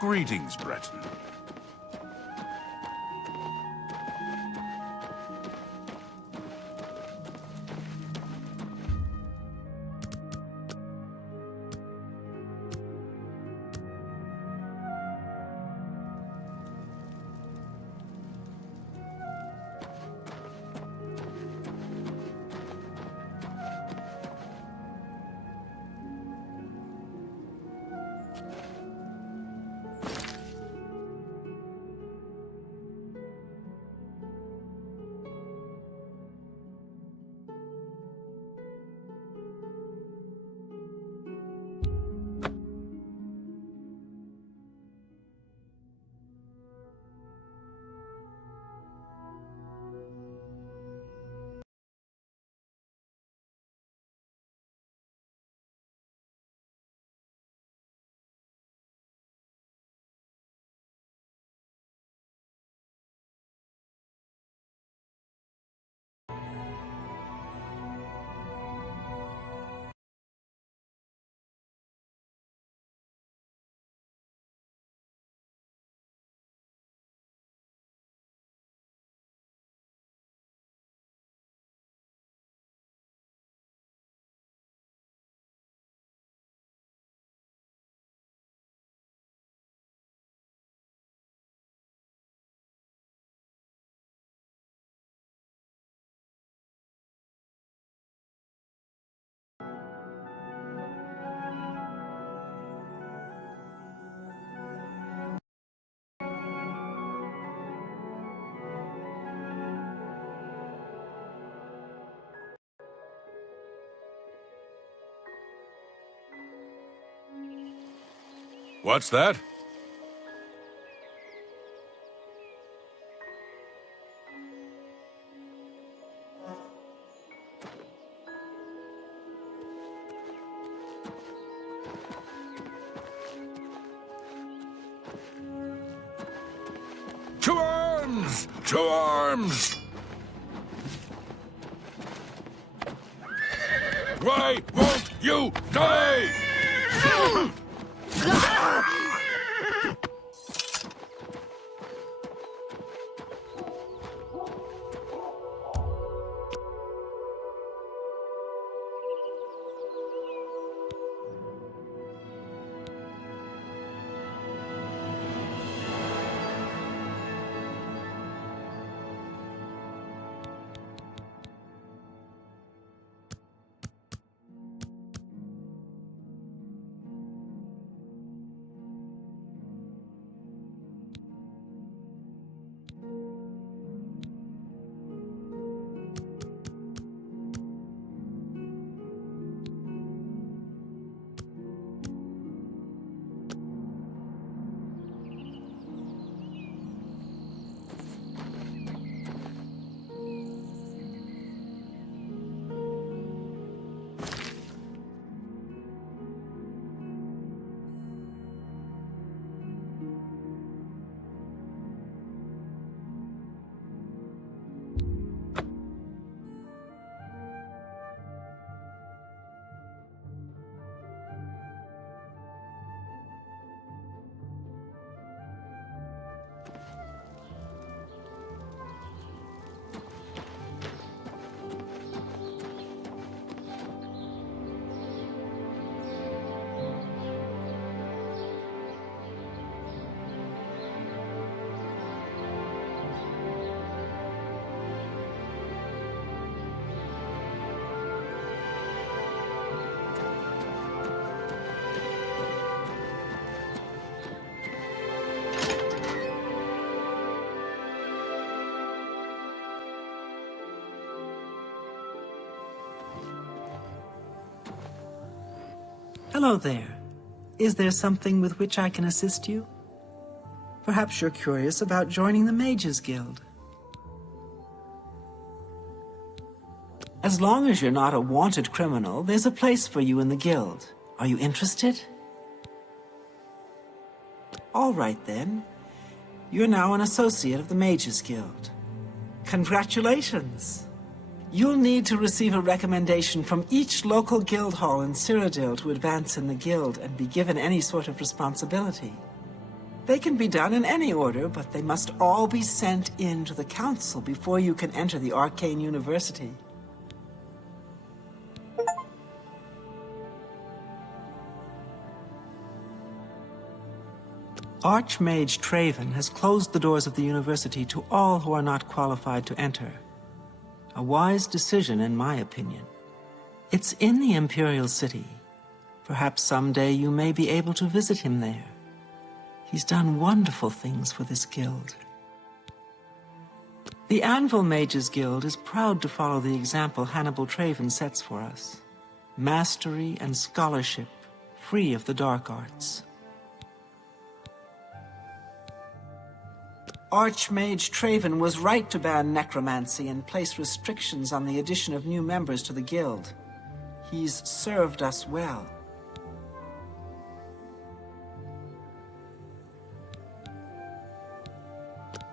Greetings, Breton. What's that? To arms! To arms! Why won't you die? Hello there. Is there something with which I can assist you? Perhaps you're curious about joining the Mages Guild. As long as you're not a wanted criminal, there's a place for you in the guild. Are you interested? All right then. You're now an associate of the Mages Guild. Congratulations! You'll need to receive a recommendation from each local guild hall in Cyrodiil to advance in the guild and be given any sort of responsibility. They can be done in any order, but they must all be sent in to the Council before you can enter the Arcane University. Archmage Traven has closed the doors of the university to all who are not qualified to enter. A wise decision, in my opinion. It's in the Imperial City. Perhaps someday you may be able to visit him there. He's done wonderful things for this guild. The Anvil Mages Guild is proud to follow the example Hannibal Traven sets for us. Mastery and scholarship, free of the dark arts. Archmage Traven was right to ban necromancy and place restrictions on the addition of new members to the guild. He's served us well.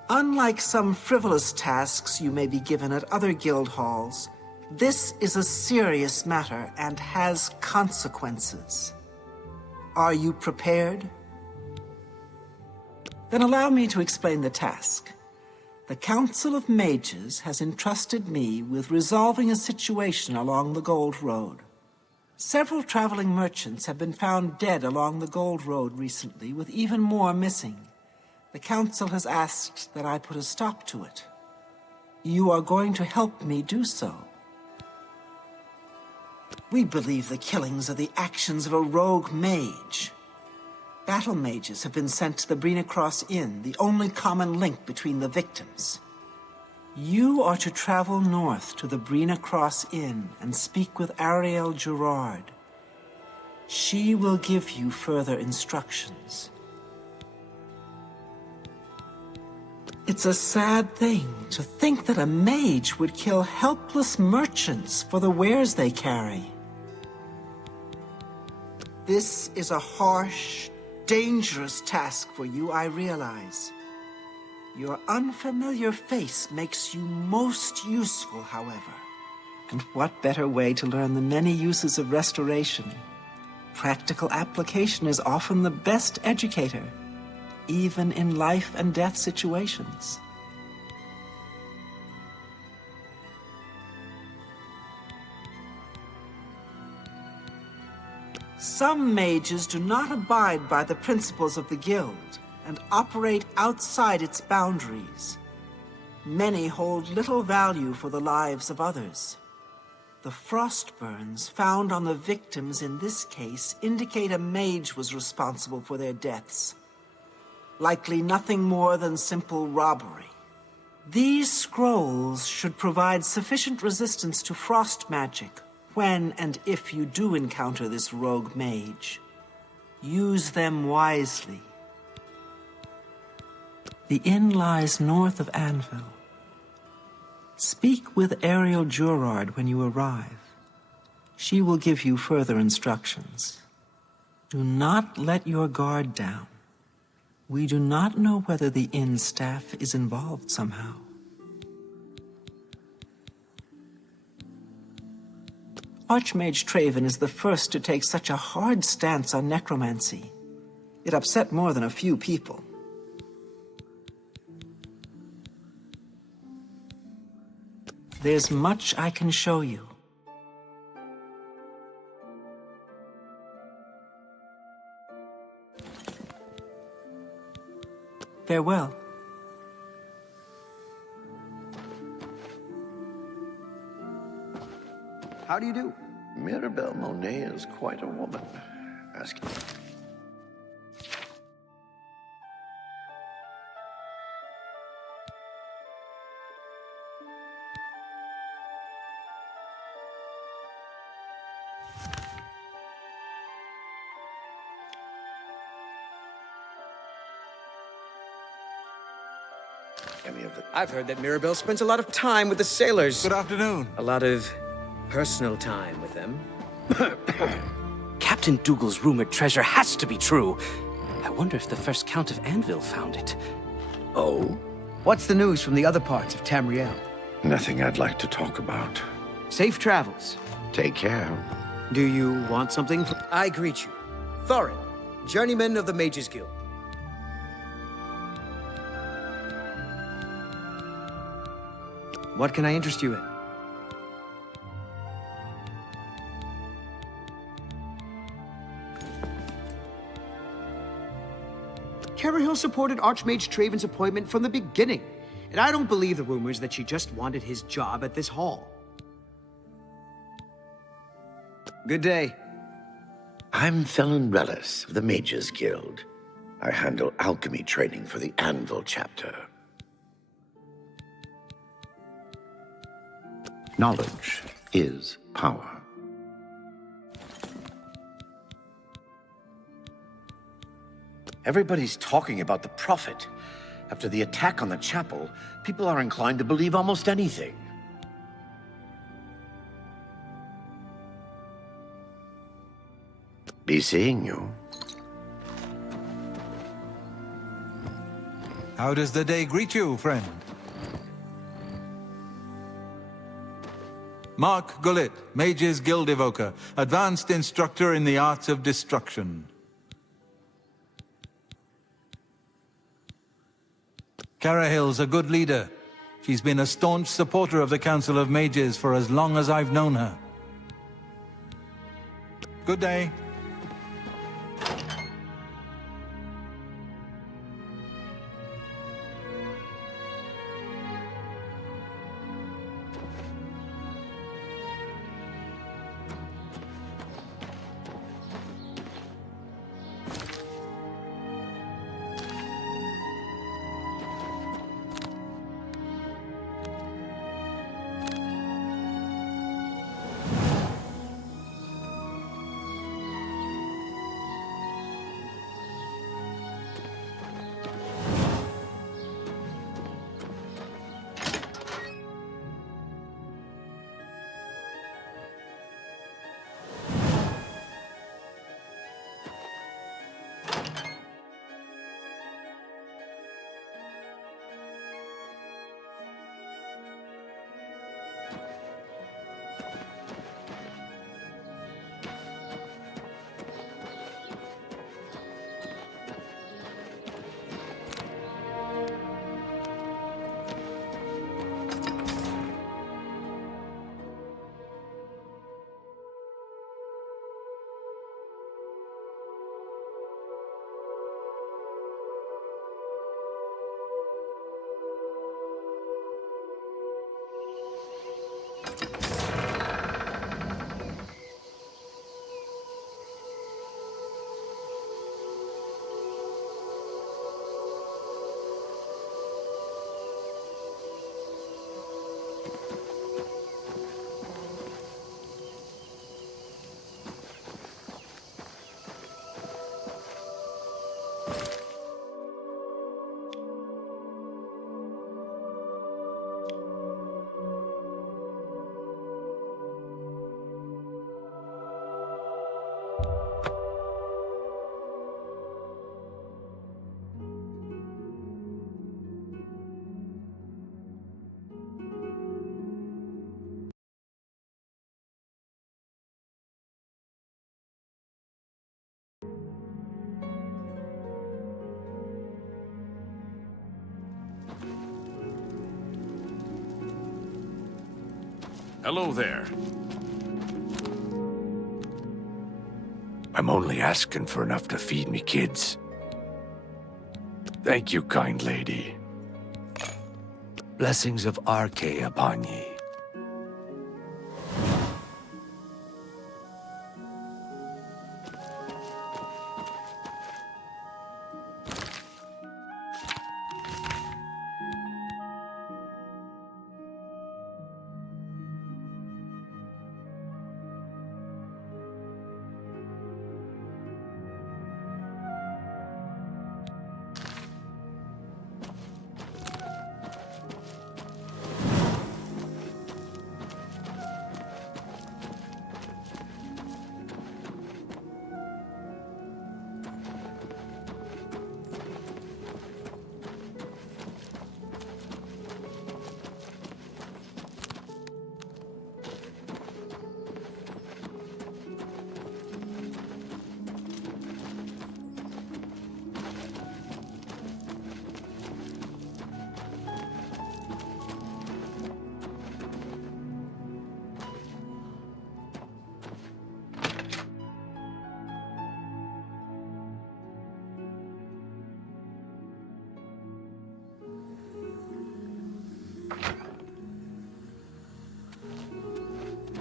Unlike some frivolous tasks you may be given at other guild halls, this is a serious matter and has consequences. Are you prepared? Then allow me to explain the task. The Council of Mages has entrusted me with resolving a situation along the Gold Road. Several traveling merchants have been found dead along the Gold Road recently, with even more missing. The Council has asked that I put a stop to it. You are going to help me do so. We believe the killings are the actions of a rogue mage. Battle mages have been sent to the Brina Cross Inn, the only common link between the victims. You are to travel north to the Brina Cross Inn and speak with Ariel Gerard. She will give you further instructions. It's a sad thing to think that a mage would kill helpless merchants for the wares they carry. This is a harsh, dangerous task for you, I realize. Your unfamiliar face makes you most useful, however. And what better way to learn the many uses of restoration? Practical application is often the best educator, even in life and death situations. Some mages do not abide by the principles of the guild and operate outside its boundaries. Many hold little value for the lives of others. The frostburns found on the victims in this case indicate a mage was responsible for their deaths. Likely nothing more than simple robbery. These scrolls should provide sufficient resistance to frost magic when and if you do encounter this rogue mage. Use them wisely. The inn lies north of Anvil. Speak with Ariel Gerard when you arrive. She will give you further instructions. Do not let your guard down. We do not know whether the inn staff is involved somehow. Archmage Traven is the first to take such a hard stance on necromancy. It upset more than a few people. There's much I can show you. Farewell. How do you do? Mirabelle Monet is quite a woman. Ask him. I've heard that Mirabelle spends a lot of time with the sailors. Good afternoon. A lot of personal time with them. Captain Dougal's rumored treasure has to be true. I wonder if the first Count of Anvil found it. Oh? What's the news from the other parts of Tamriel? Nothing I'd like to talk about. Safe travels. Take care. Do you want something? I greet you, Thorin, journeyman of the Mages Guild. What can I interest you in? Carahill supported Archmage Traven's appointment from the beginning, and I don't believe the rumors that she just wanted his job at this hall. Good day. I'm Felon Relis of the Mages Guild. I handle alchemy training for the Anvil chapter. Knowledge is power. Everybody's talking about the Prophet. After the attack on the chapel, people are inclined to believe almost anything. Be seeing you. How does the day greet you, friend? Mark Gullet, Mages Guild Evoker, Advanced Instructor in the Arts of Destruction. Carahill's a good leader. She's been a staunch supporter of the Council of Mages for as long as I've known her. Good day. Hello there. I'm only asking for enough to feed me kids. Thank you, kind lady. Blessings of Arche upon ye.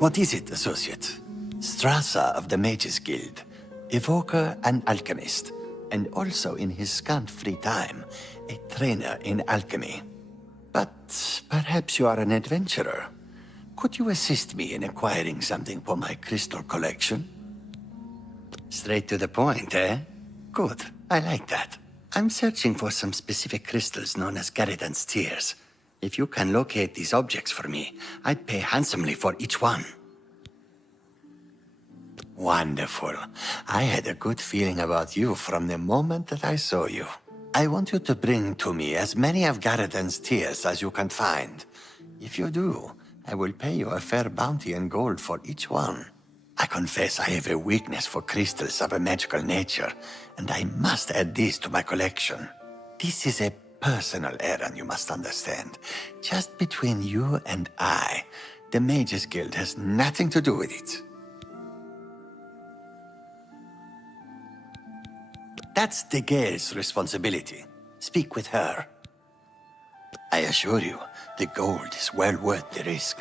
What is it, associate? Strasser of the Mages Guild, evoker and alchemist, and also in his scant free time, a trainer in alchemy. But perhaps you are an adventurer. Could you assist me in acquiring something for my crystal collection? Straight to the point, eh? Good, I like that. I'm searching for some specific crystals known as Garridan's Tears. If you can locate these objects for me, I'd pay handsomely for each one. Wonderful. I had a good feeling about you from the moment that I saw you. I want you to bring to me as many of Garridan's Tears as you can find. If you do, I will pay you a fair bounty in gold for each one. I confess I have a weakness for crystals of a magical nature, and I must add these to my collection. This is a personal errand, you must understand. Just between you and I. The Mages Guild has nothing to do with it. That's the Gale's responsibility. Speak with her. I assure you, the gold is well worth the risk.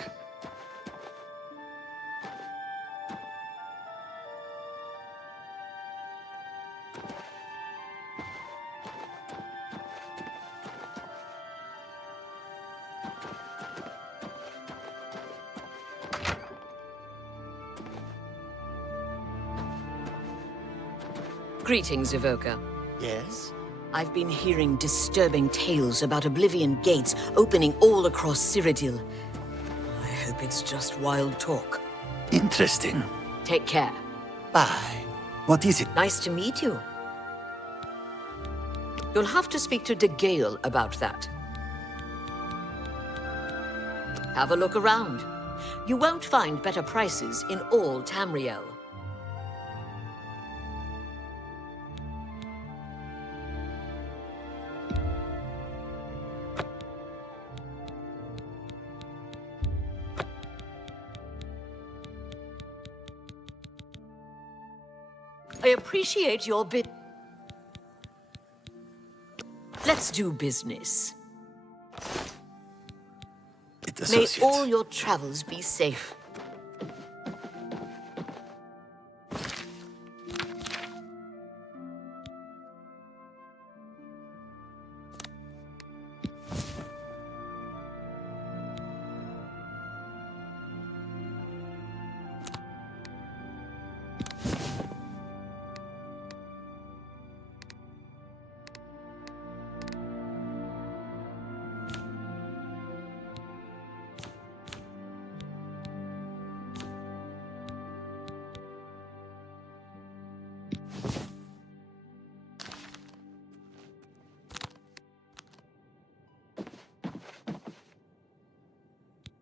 Greetings, Evoker. Yes? I've been hearing disturbing tales about Oblivion gates opening all across Cyrodiil. I hope it's just wild talk. Interesting. Take care. Bye. What is it? Nice to meet you. You'll have to speak to De Gale about that. Have a look around. You won't find better prices in all Tamriel. I appreciate your bit. Let's do business. May all your travels be safe.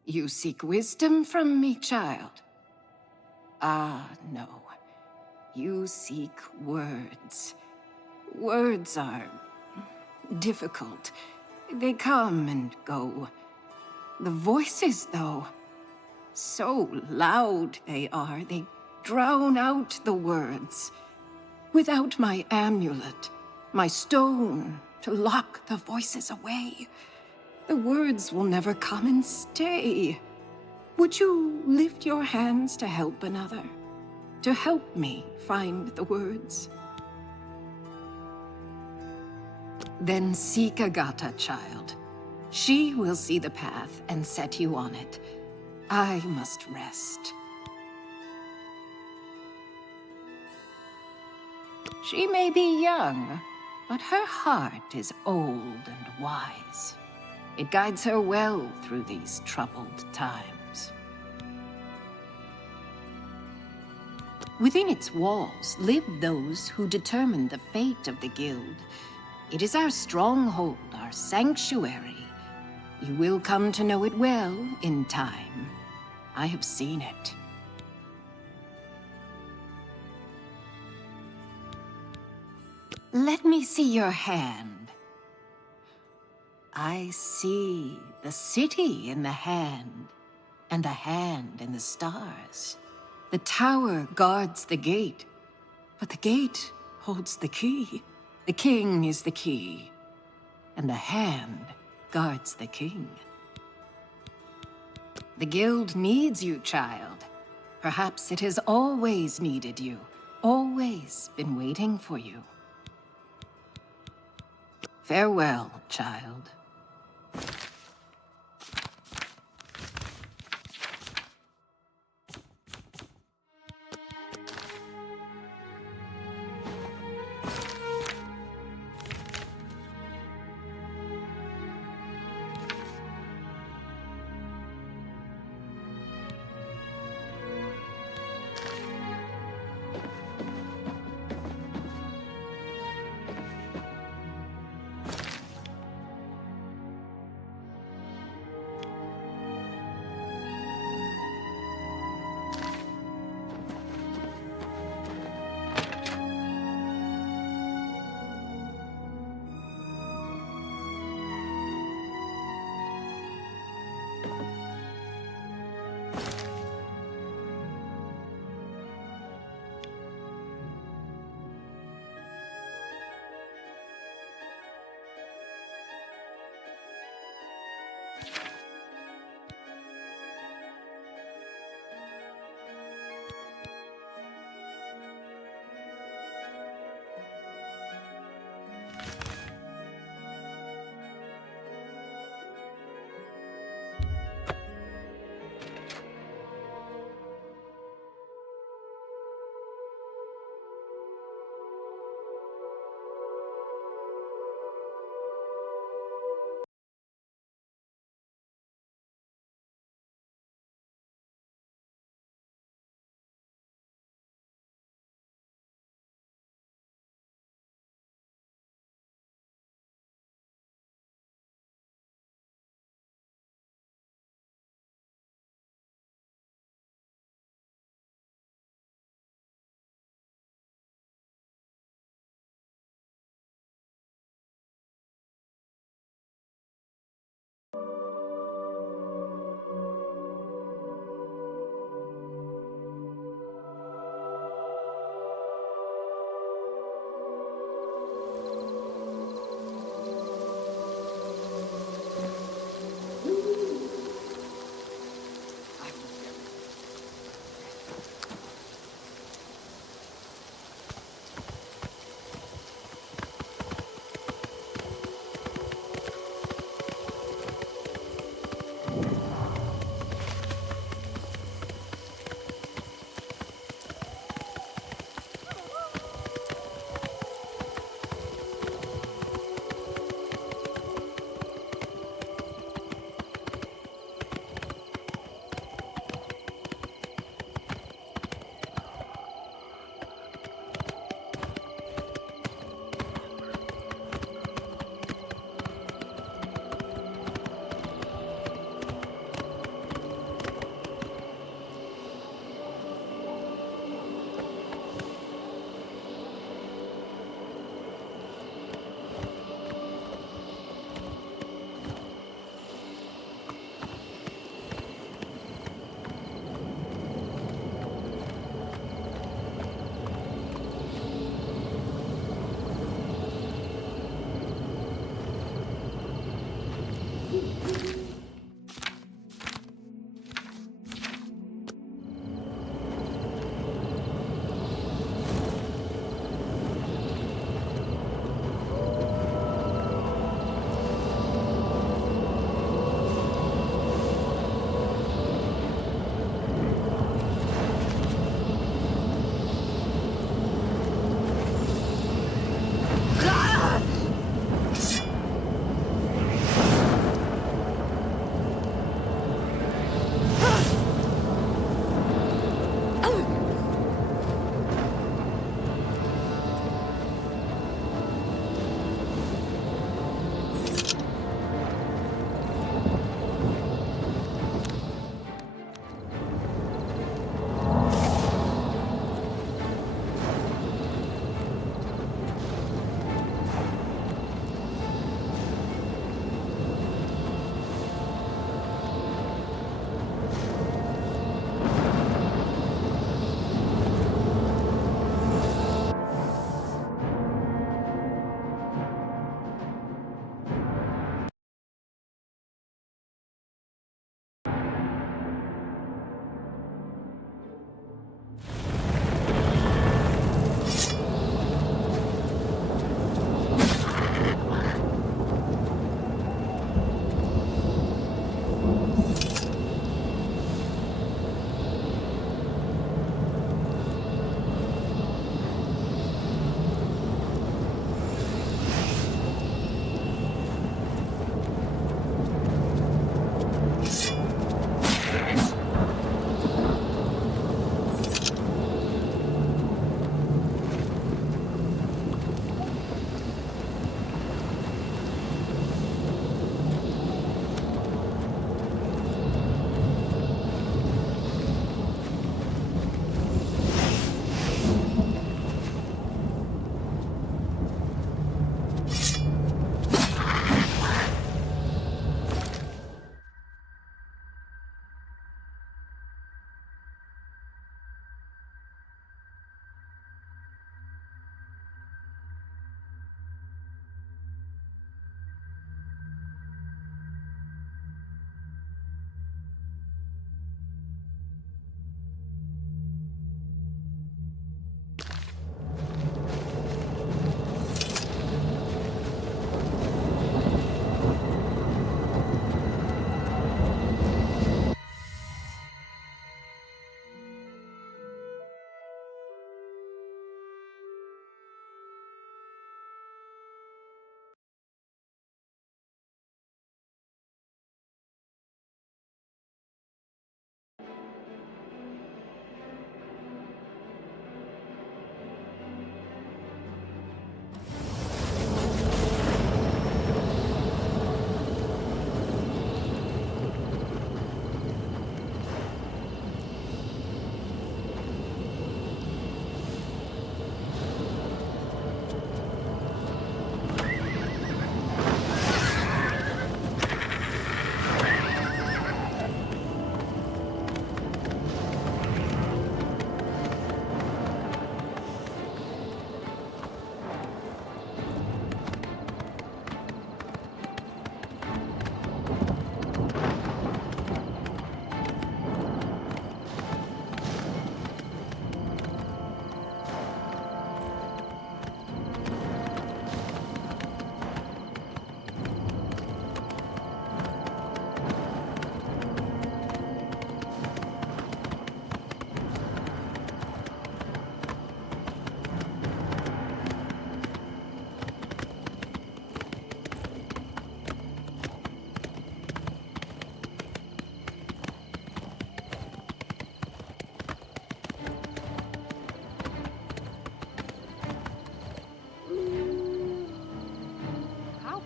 You seek wisdom from me, child? Ah, no. You seek words. Words are difficult. They come and go. The voices, though, so loud they are, they drown out the words. Without my amulet, my stone to lock the voices away, the words will never come and stay. Would you lift your hands to help another? To help me find the words? Then seek Agatha, child. She will see the path and set you on it. I must rest. She may be young, but her heart is old and wise. It guides her well through these troubled times. Within its walls live those who determine the fate of the Guild. It is our stronghold, our sanctuary. You will come to know it well in time. I have seen it. Let me see your hand. I see the city in the hand, and the hand in the stars. The tower guards the gate, but the gate holds the key. The king is the key, and the hand guards the king. The guild needs you, child. Perhaps it has always needed you, always been waiting for you. Farewell, child.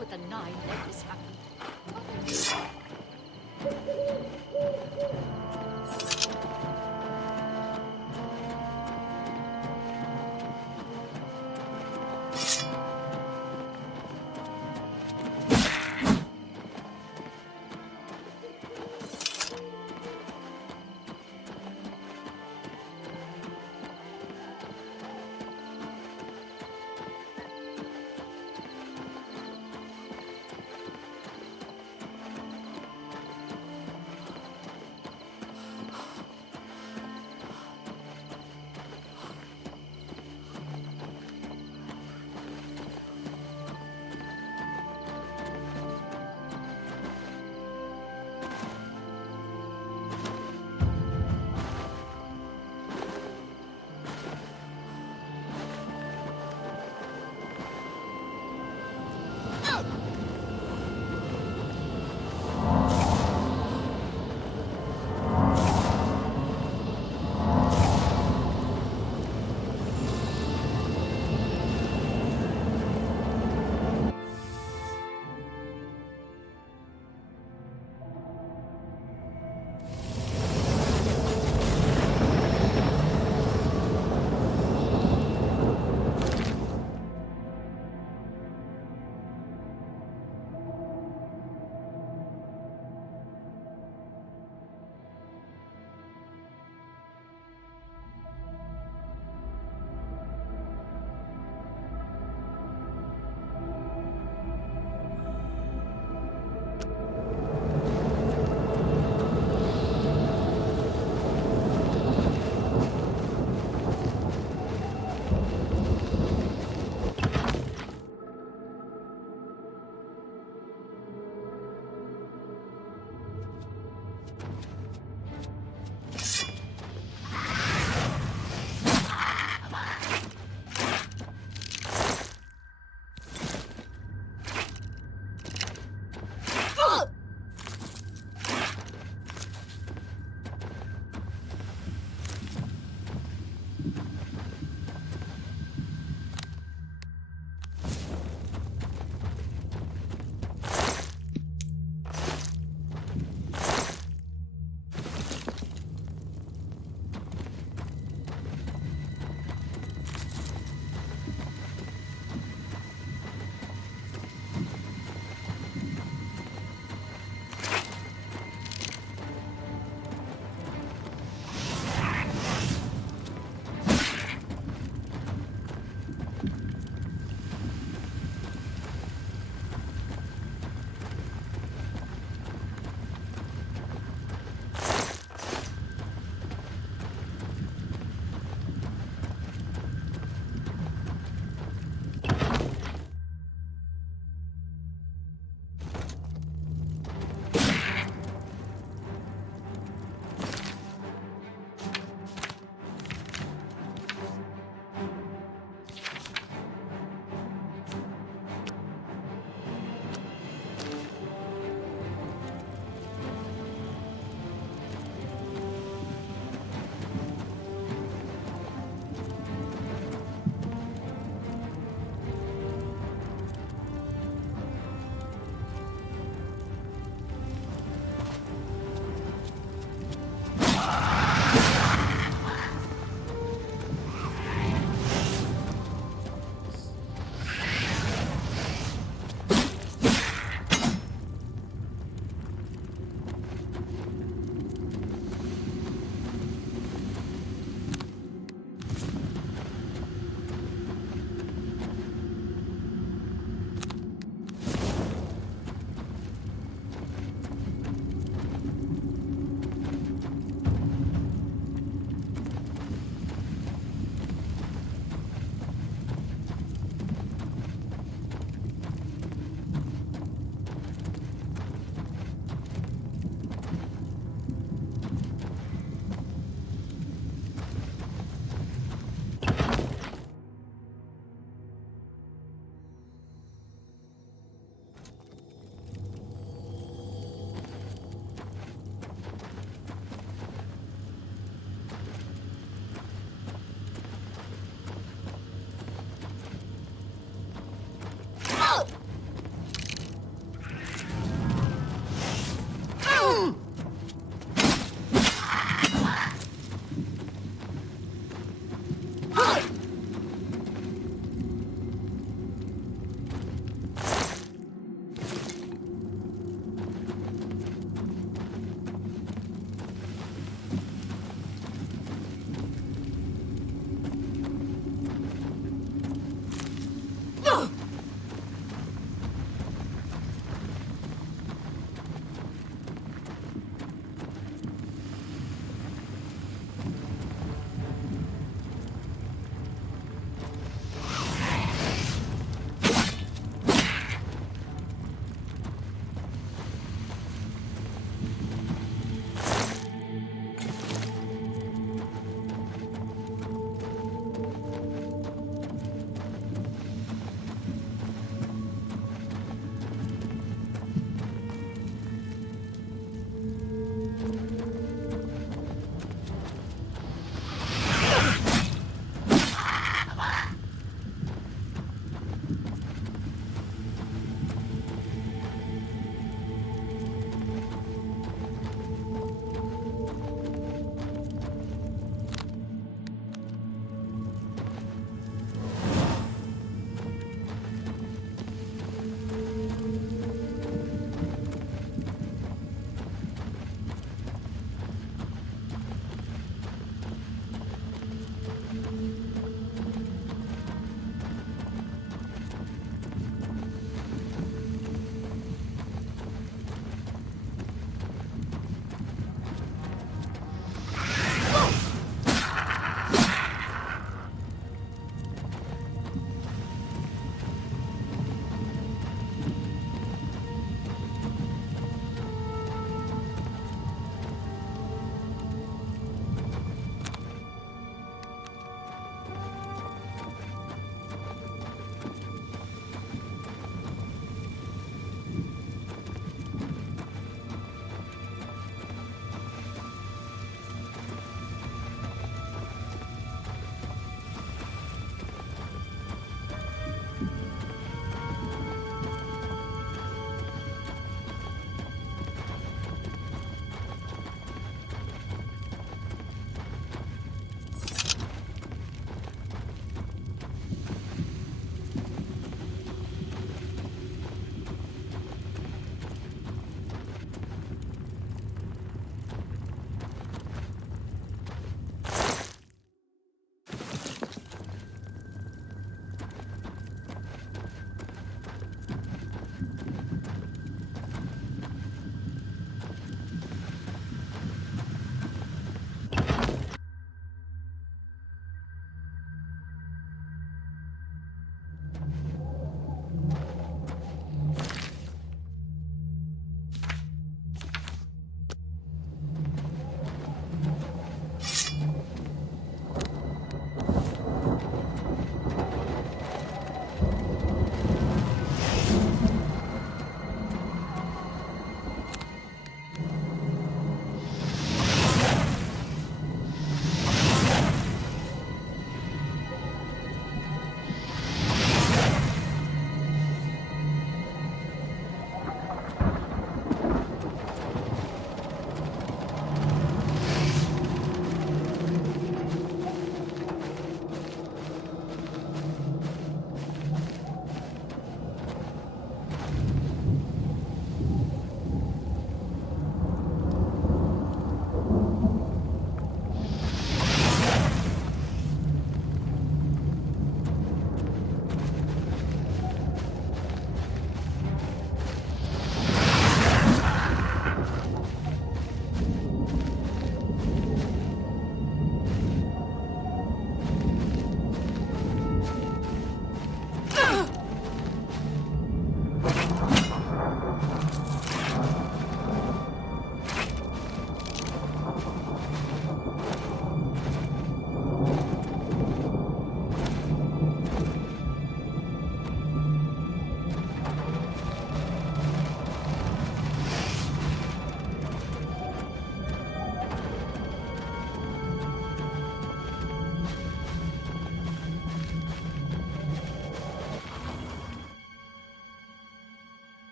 could the Nine let this happen?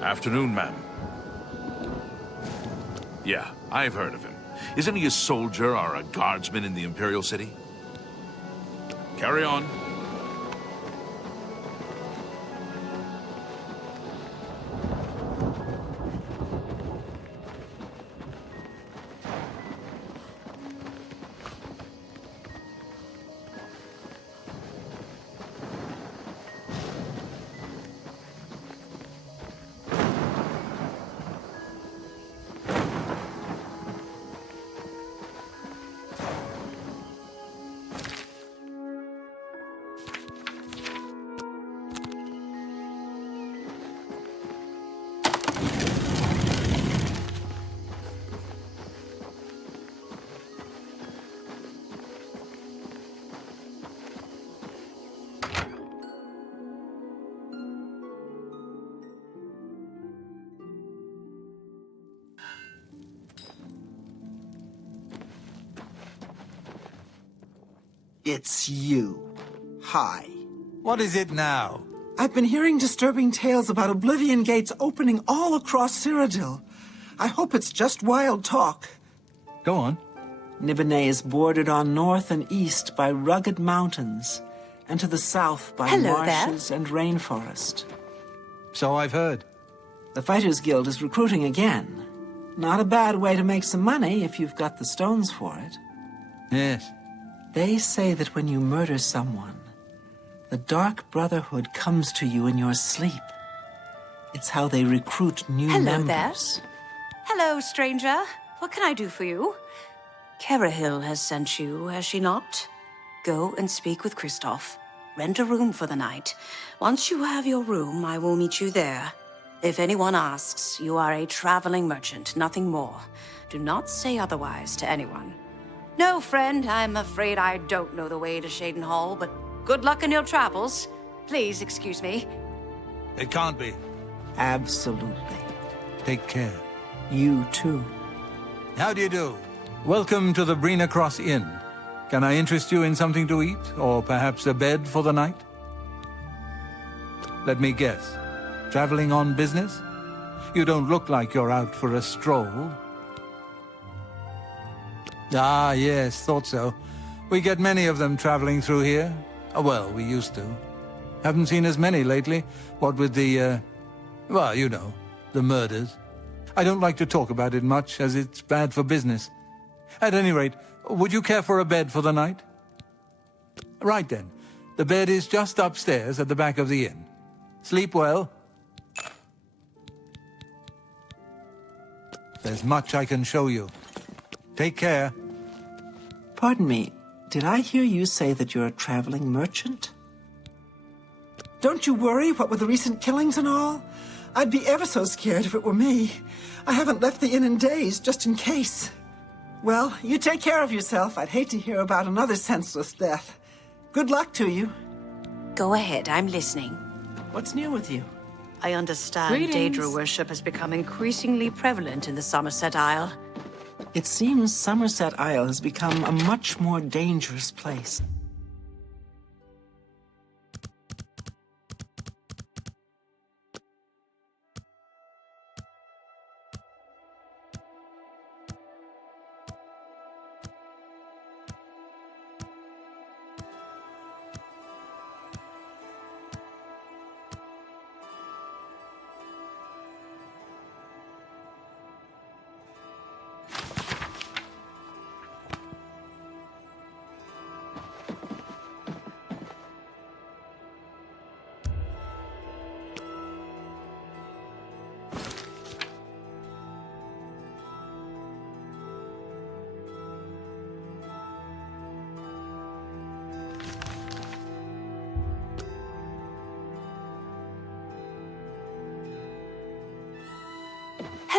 Afternoon, ma'am. Yeah, I've heard of him. Isn't he a soldier or a guardsman in the Imperial City? Carry on. It's you. Hi. What is it now? I've been hearing disturbing tales about Oblivion gates opening all across Cyrodiil. I hope it's just wild talk. Go on. Nibene is bordered on north and east by rugged mountains, and to the south by marshes and rainforest. So I've heard. The Fighters Guild is recruiting again. Not a bad way to make some money if you've got the stones for it. Yes. They say that when you murder someone, the Dark Brotherhood comes to you in your sleep. It's how they recruit new members. Hello, stranger. What can I do for you? Carahil has sent you, has she not? Go and speak with Kristoff. Rent a room for the night. Once you have your room, I will meet you there. If anyone asks, you are a traveling merchant, nothing more. Do not say otherwise to anyone. No, friend, I'm afraid I don't know the way to Shaden Hall, but good luck in your travels. Please excuse me. It can't be. Absolutely. Take care. You too. How do you do? Welcome to the Brina Cross Inn. Can I interest you in something to eat, or perhaps a bed for the night? Let me guess. Traveling on business? You don't look like you're out for a stroll. Ah, yes, thought so. We get many of them traveling through here. Well, we used to. Haven't seen as many lately. What with the, well, you know, the murders. I don't like to talk about it much, as it's bad for business. At any rate, would you care for a bed for the night? Right then. The bed is just upstairs at the back of the inn. Sleep well. There's much I can show you. Take care. Pardon me, did I hear you say that you're a traveling merchant? Don't you worry, what with the recent killings and all? I'd be ever so scared if it were me. I haven't left the inn in days, just in case. Well, you take care of yourself. I'd hate to hear about another senseless death. Good luck to you. Go ahead, I'm listening. What's new with you? I understand Daedra worship has become increasingly prevalent in the Somerset Isle. It seems Somerset Isle has become a much more dangerous place.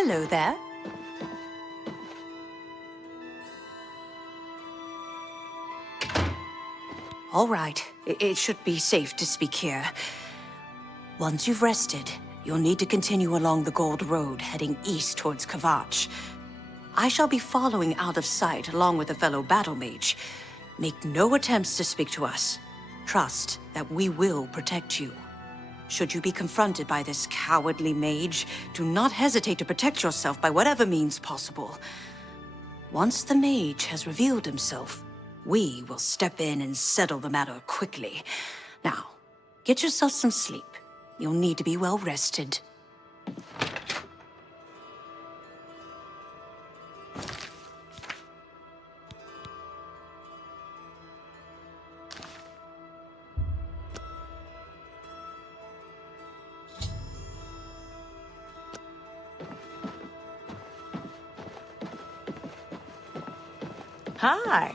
Hello there. All right. It should be safe to speak here. Once you've rested, you'll need to continue along the Gold Road, heading east towards Kvatch. I shall be following out of sight along with a fellow battle mage. Make no attempts to speak to us. Trust that we will protect you. Should you be confronted by this cowardly mage, do not hesitate to protect yourself by whatever means possible. Once the mage has revealed himself, we will step in and settle the matter quickly. Now, get yourself some sleep. You'll need to be well rested. Hi.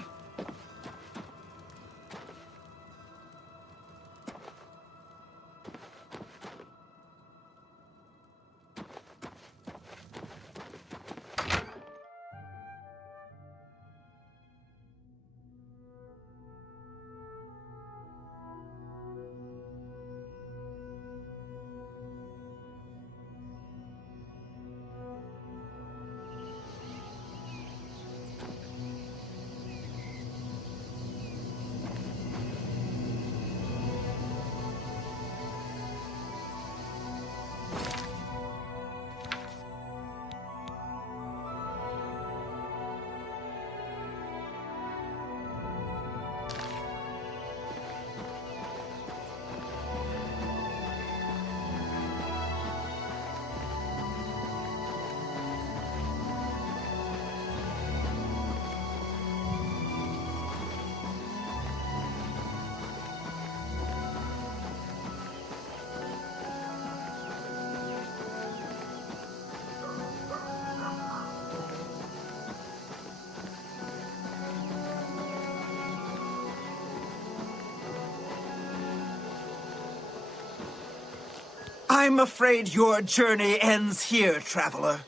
I'm afraid your journey ends here, traveler.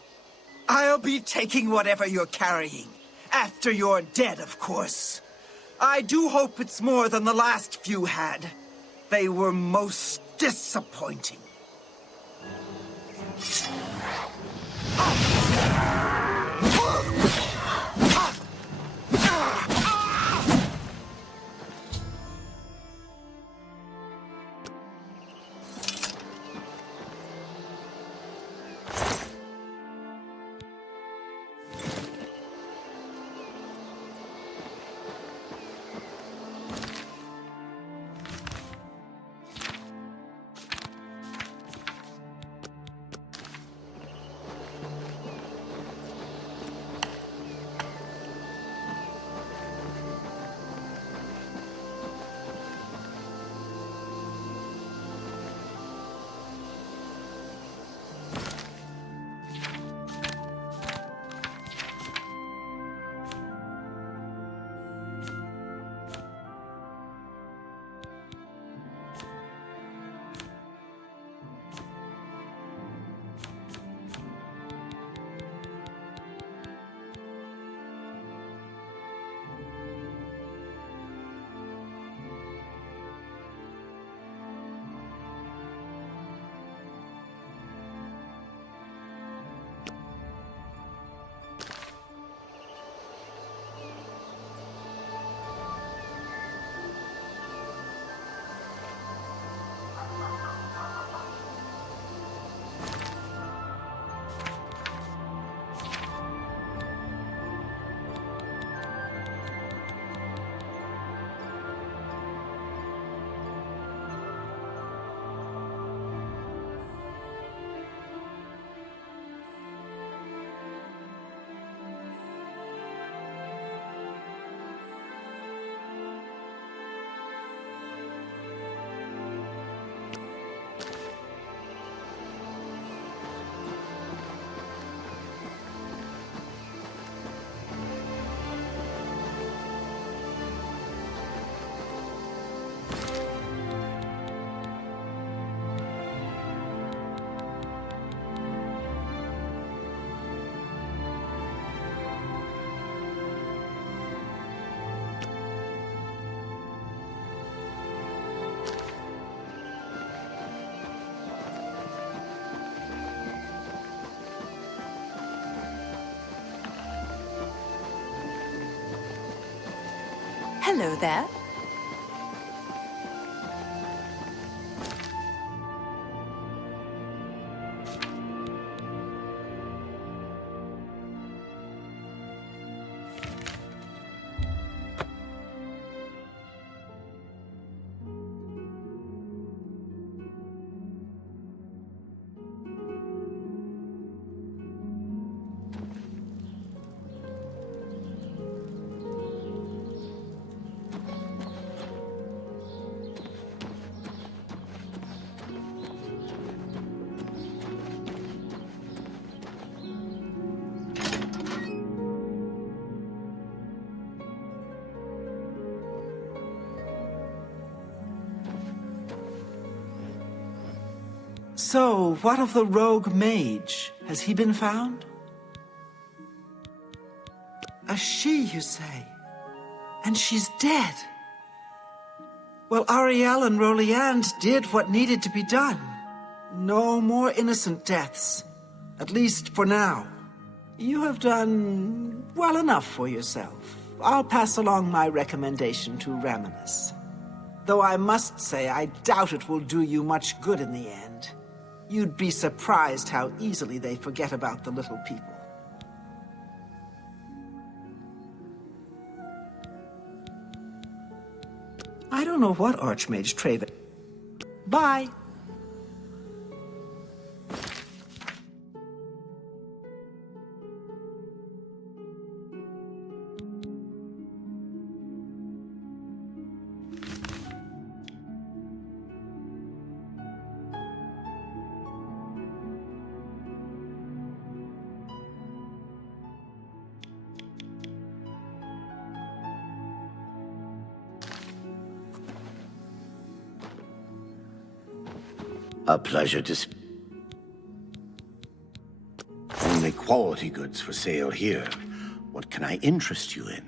I'll be taking whatever you're carrying. After you're dead, of course. I do hope it's more than the last few had. They were most disappointing. Hello there. So, what of the rogue mage? Has he been found? A she, you say? And she's dead. Well, Ariel and Roliand did what needed to be done. No more innocent deaths. At least for now. You have done well enough for yourself. I'll pass along my recommendation to Raminus. Though I must say, I doubt it will do you much good in the end. You'd be surprised how easily they forget about the little people. I don't know what Archmage Traven... Bye! A pleasure to Only quality goods for sale here. What can I interest you in?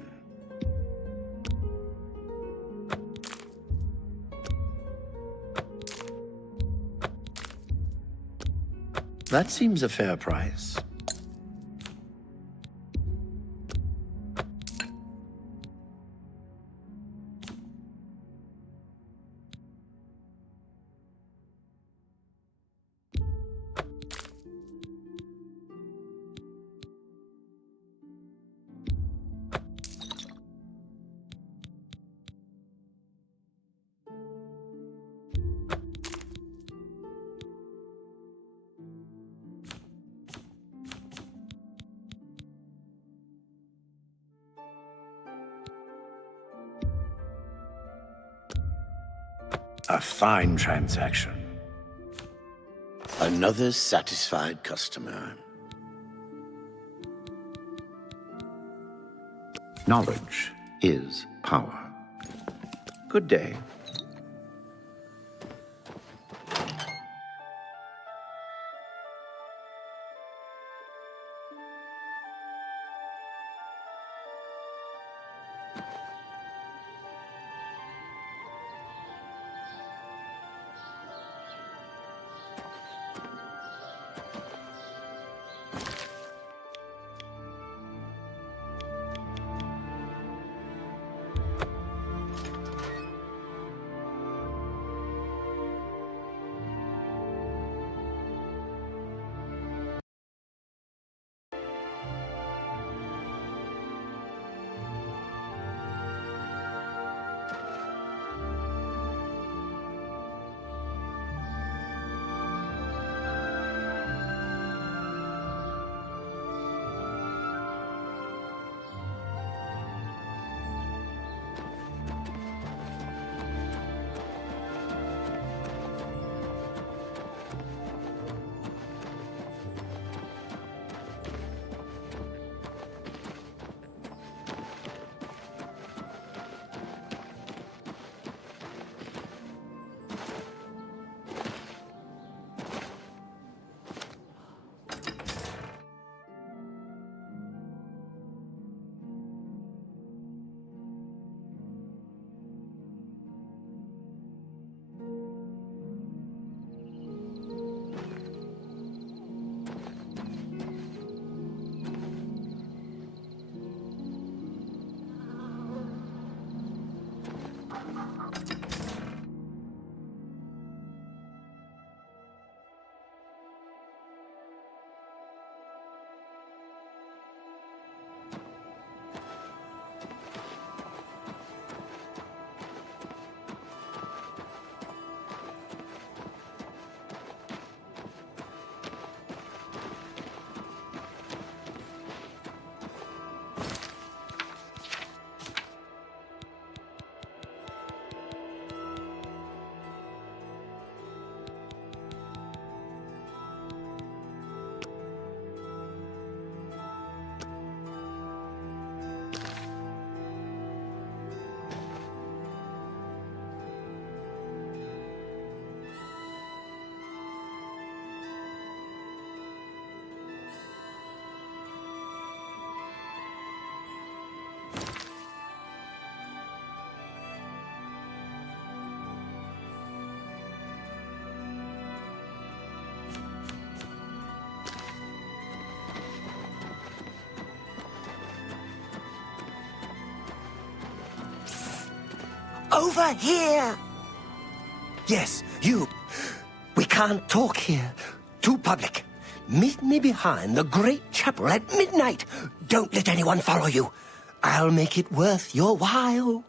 That seems a fair price. A fine transaction. Another satisfied customer. Knowledge is power. Good day. Over here! Yes, you. We can't talk here. Too public. Meet me behind the great chapel at midnight. Don't let anyone follow you. I'll make it worth your while.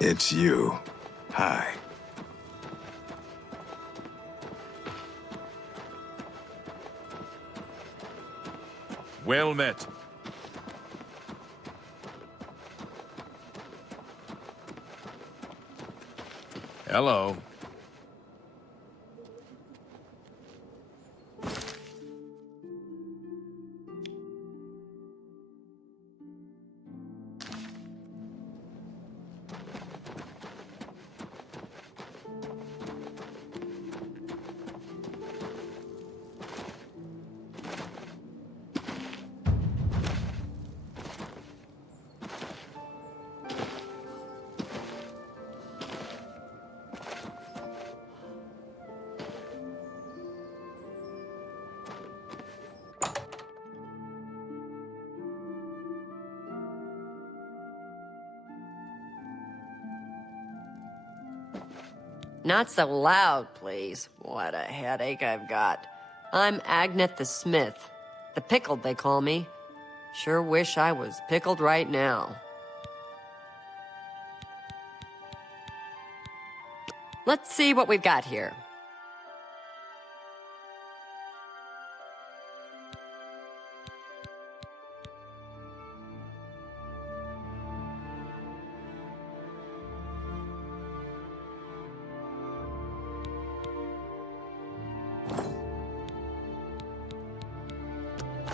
It's you. Hi. Well met. Hello. Not so loud, please. What a headache I've got. I'm Agnet the Smith. The Pickled, they call me. Sure wish I was pickled right now. Let's see what we've got here.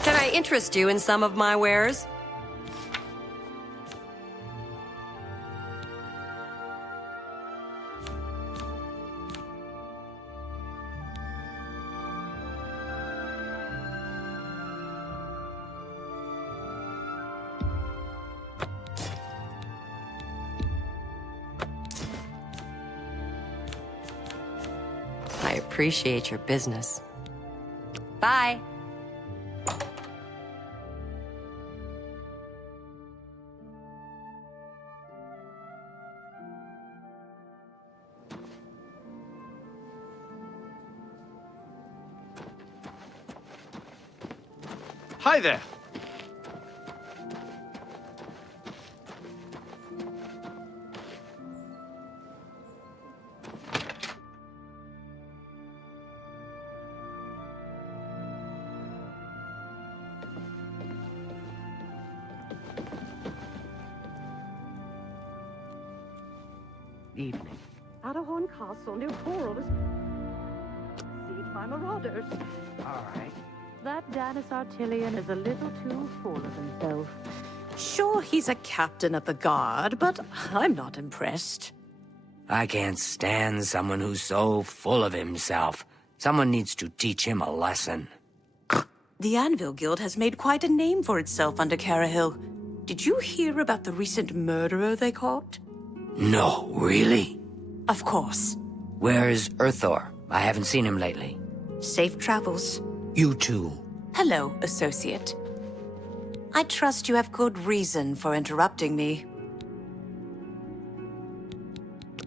Can I interest you in some of my wares? I appreciate your business. Bye. Hi there. Evening. Adderhorn Castle near Coral is sieged by marauders. All right. That Danis Artilian is a little too full of himself. Sure, he's a captain of the guard, but I'm not impressed. I can't stand someone who's so full of himself. Someone needs to teach him a lesson. The Anvil Guild has made quite a name for itself under Carahill. Did you hear about the recent murderer they caught? No, really? Of course. Where's Earthor? I haven't seen him lately. Safe travels. You too. Hello, associate. I trust you have good reason for interrupting me.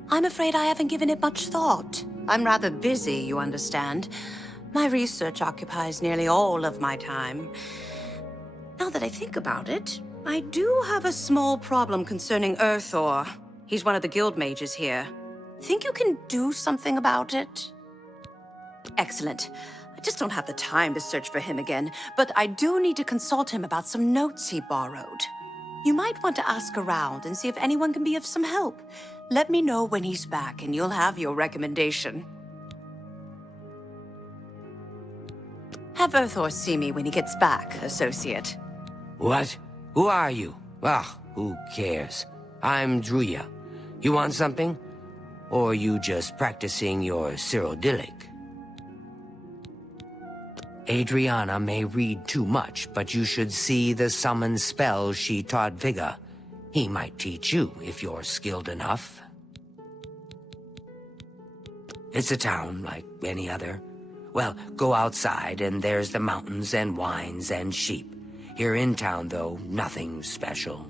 I'm afraid I haven't given it much thought. I'm rather busy, you understand. My research occupies nearly all of my time. Now that I think about it, I do have a small problem concerning Earthor. He's one of the guild mages here. Think you can do something about it? Excellent. I just don't have the time to search for him again, but I do need to consult him about some notes he borrowed. You might want to ask around and see if anyone can be of some help. Let me know when he's back and you'll have your recommendation. Have Earthor see me when he gets back, associate. What? Who are you? Ah, who cares? I'm Druya. You want something? Or you just practicing your Cyrodiilic? Adriana may read too much, but you should see the summon spell she taught Vigga. He might teach you if you're skilled enough. It's a town like any other. Well, go outside and there's the mountains and wines and sheep. Here in town, though, nothing special.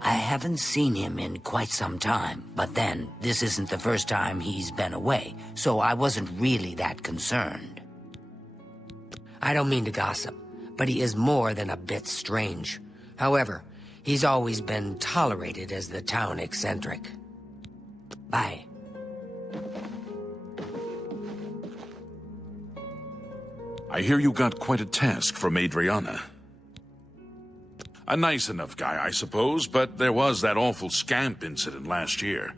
I haven't seen him in quite some time, but then, this isn't the first time he's been away, so I wasn't really that concerned. I don't mean to gossip, but he is more than a bit strange. However, he's always been tolerated as the town eccentric. Bye. I hear you got quite a task from Adriana. A nice enough guy, I suppose, but there was that awful scamp incident last year.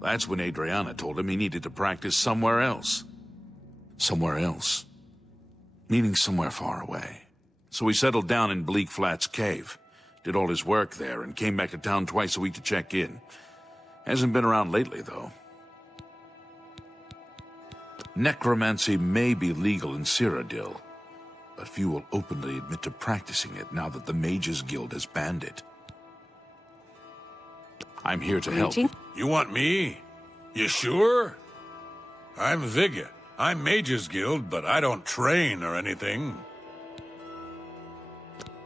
That's when Adriana told him he needed to practice somewhere else. Somewhere else. Meaning somewhere far away. So he settled down in Bleak Flats Cave, did all his work there, and came back to town twice a week to check in. Hasn't been around lately, though. Necromancy may be legal in Cyrodiil, but few will openly admit to practicing it now that the Mages Guild has banned it. I'm here to help. You want me? You sure? I'm Vigga. I'm Mages Guild, but I don't train or anything.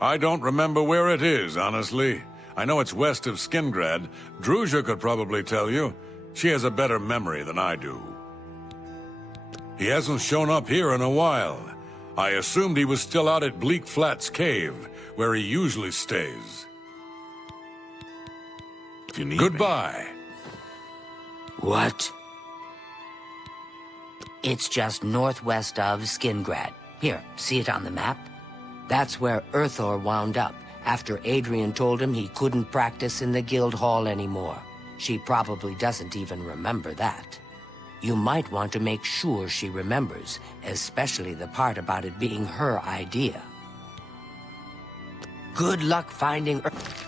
I don't remember where it is, honestly. I know it's west of Skingrad. Druzia could probably tell you. She has a better memory than I do. He hasn't shown up here in a while. I assumed he was still out at Bleak Flats Cave, where he usually stays. If you need Goodbye. What? It's just northwest of Skingrad. Here, see it on the map? That's where Earthor wound up, after Adrian told him he couldn't practice in the guild hall anymore. She probably doesn't even remember that. You might want to make sure she remembers, especially the part about it being her idea. Good luck finding Earthor.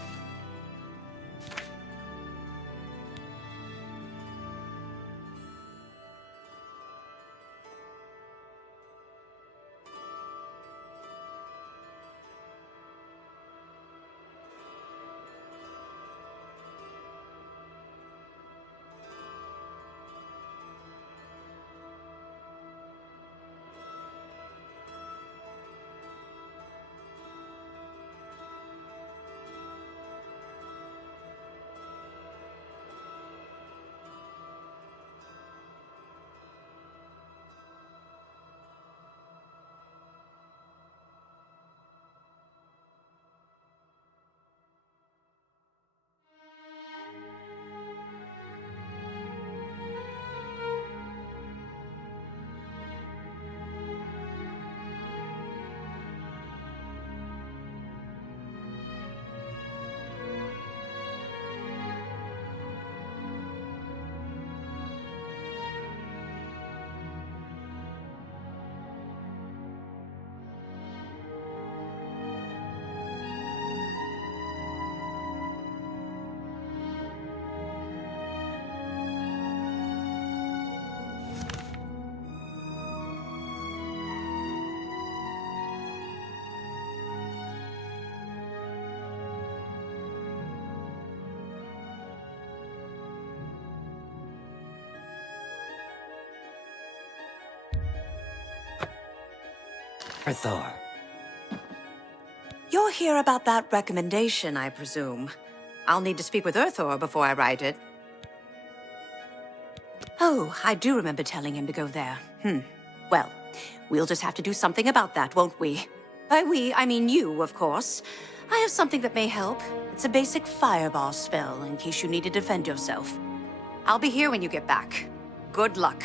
You're here about that recommendation, I presume. I'll need to speak with Earthor before I write it. Oh, I do remember telling him to go there. Well, we'll just have to do something about that, won't we? By we, I mean you, of course. I have something that may help. It's a basic fireball spell, in case you need to defend yourself. I'll be here when you get back. Good luck.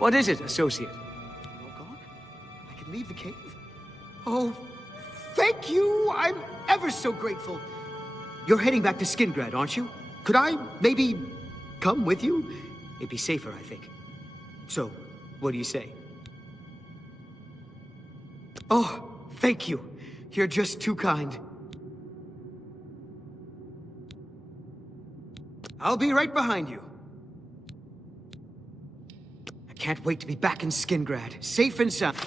What is it, associate? All gone? I can leave the cave? Oh, thank you! I'm ever so grateful. You're heading back to Skingrad, aren't you? Could I maybe come with you? It'd be safer, I think. So, what do you say? Oh, thank you. You're just too kind. I'll be right behind you. I can't wait to be back in Skingrad, safe and sound.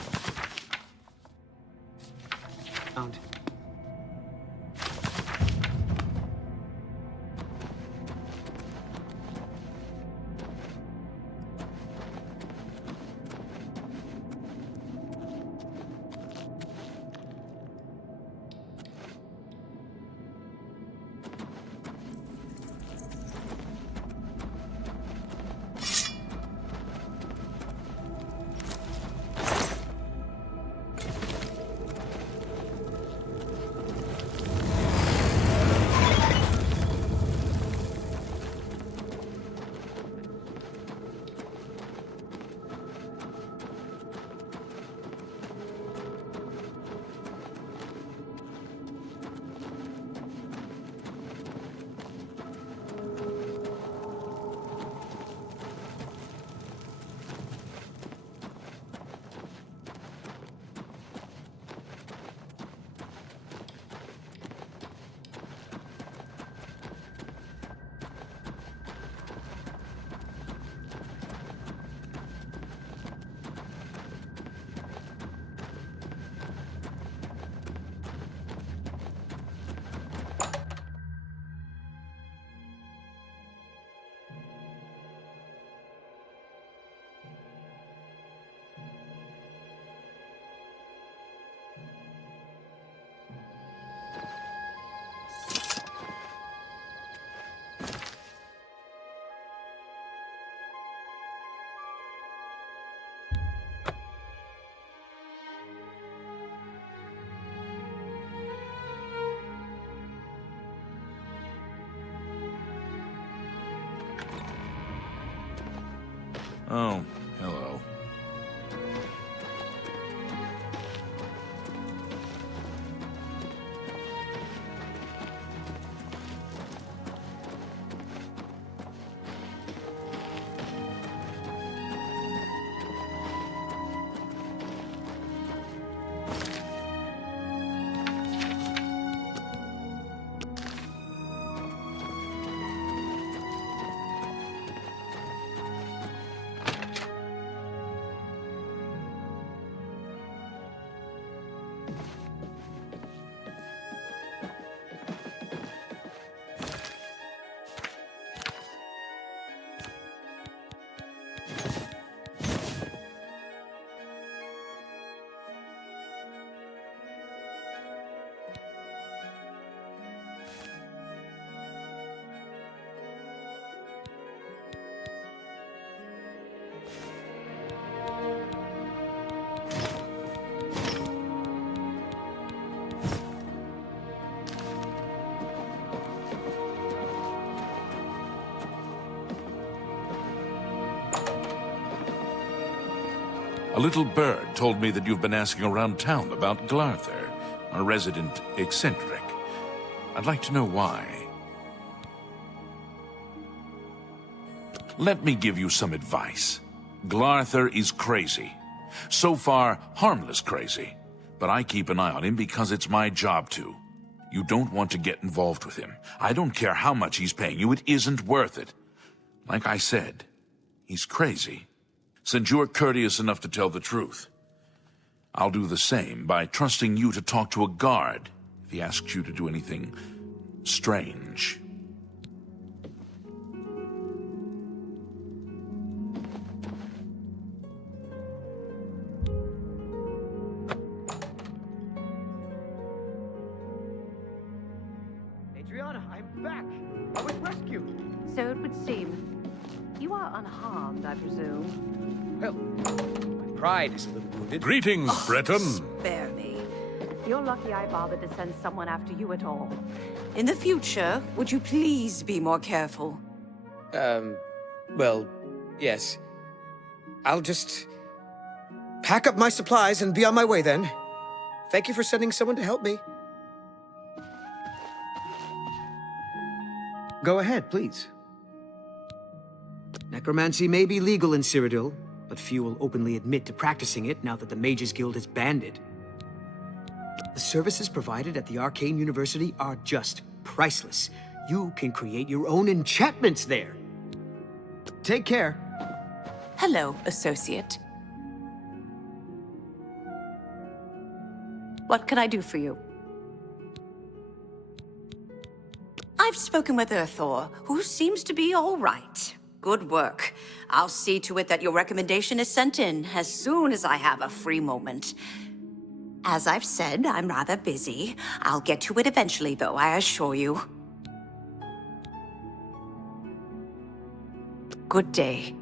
Oh, hello. A little bird told me that you've been asking around town about Glarther, a resident eccentric. I'd like to know why. Let me give you some advice. Glarther is crazy. So far, harmless crazy. But I keep an eye on him because it's my job to. You don't want to get involved with him. I don't care how much he's paying you, it isn't worth it. Like I said, he's crazy. Since you're courteous enough to tell the truth, I'll do the same by trusting you to talk to a guard if he asks you to do anything strange. Adriana, I'm back! I was rescued! So it would seem. You are unharmed, I presume. Well, my pride is a little wounded. Greetings, Breton. Spare me. You're lucky I bothered to send someone after you at all. In the future, would you please be more careful? Well, yes. I'll just pack up my supplies and be on my way then. Thank you for sending someone to help me. Go ahead, please. Necromancy may be legal in Cyrodiil, but few will openly admit to practicing it now that the Mages Guild has banned it. The services provided at the Arcane University are just priceless. You can create your own enchantments there. Take care. Hello, associate. What can I do for you? I've spoken with Earthor, who seems to be all right. Good work. I'll see to it that your recommendation is sent in as soon as I have a free moment. As I've said, I'm rather busy. I'll get to it eventually, though, I assure you. Good day.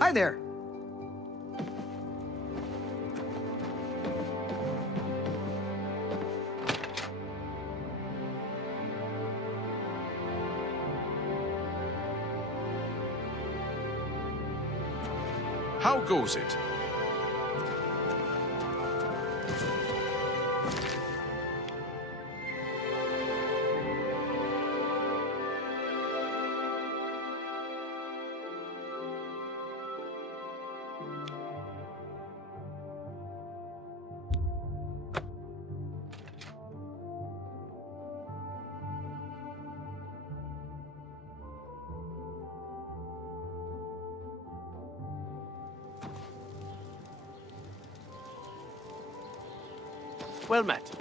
Hi there. How goes it? Well met.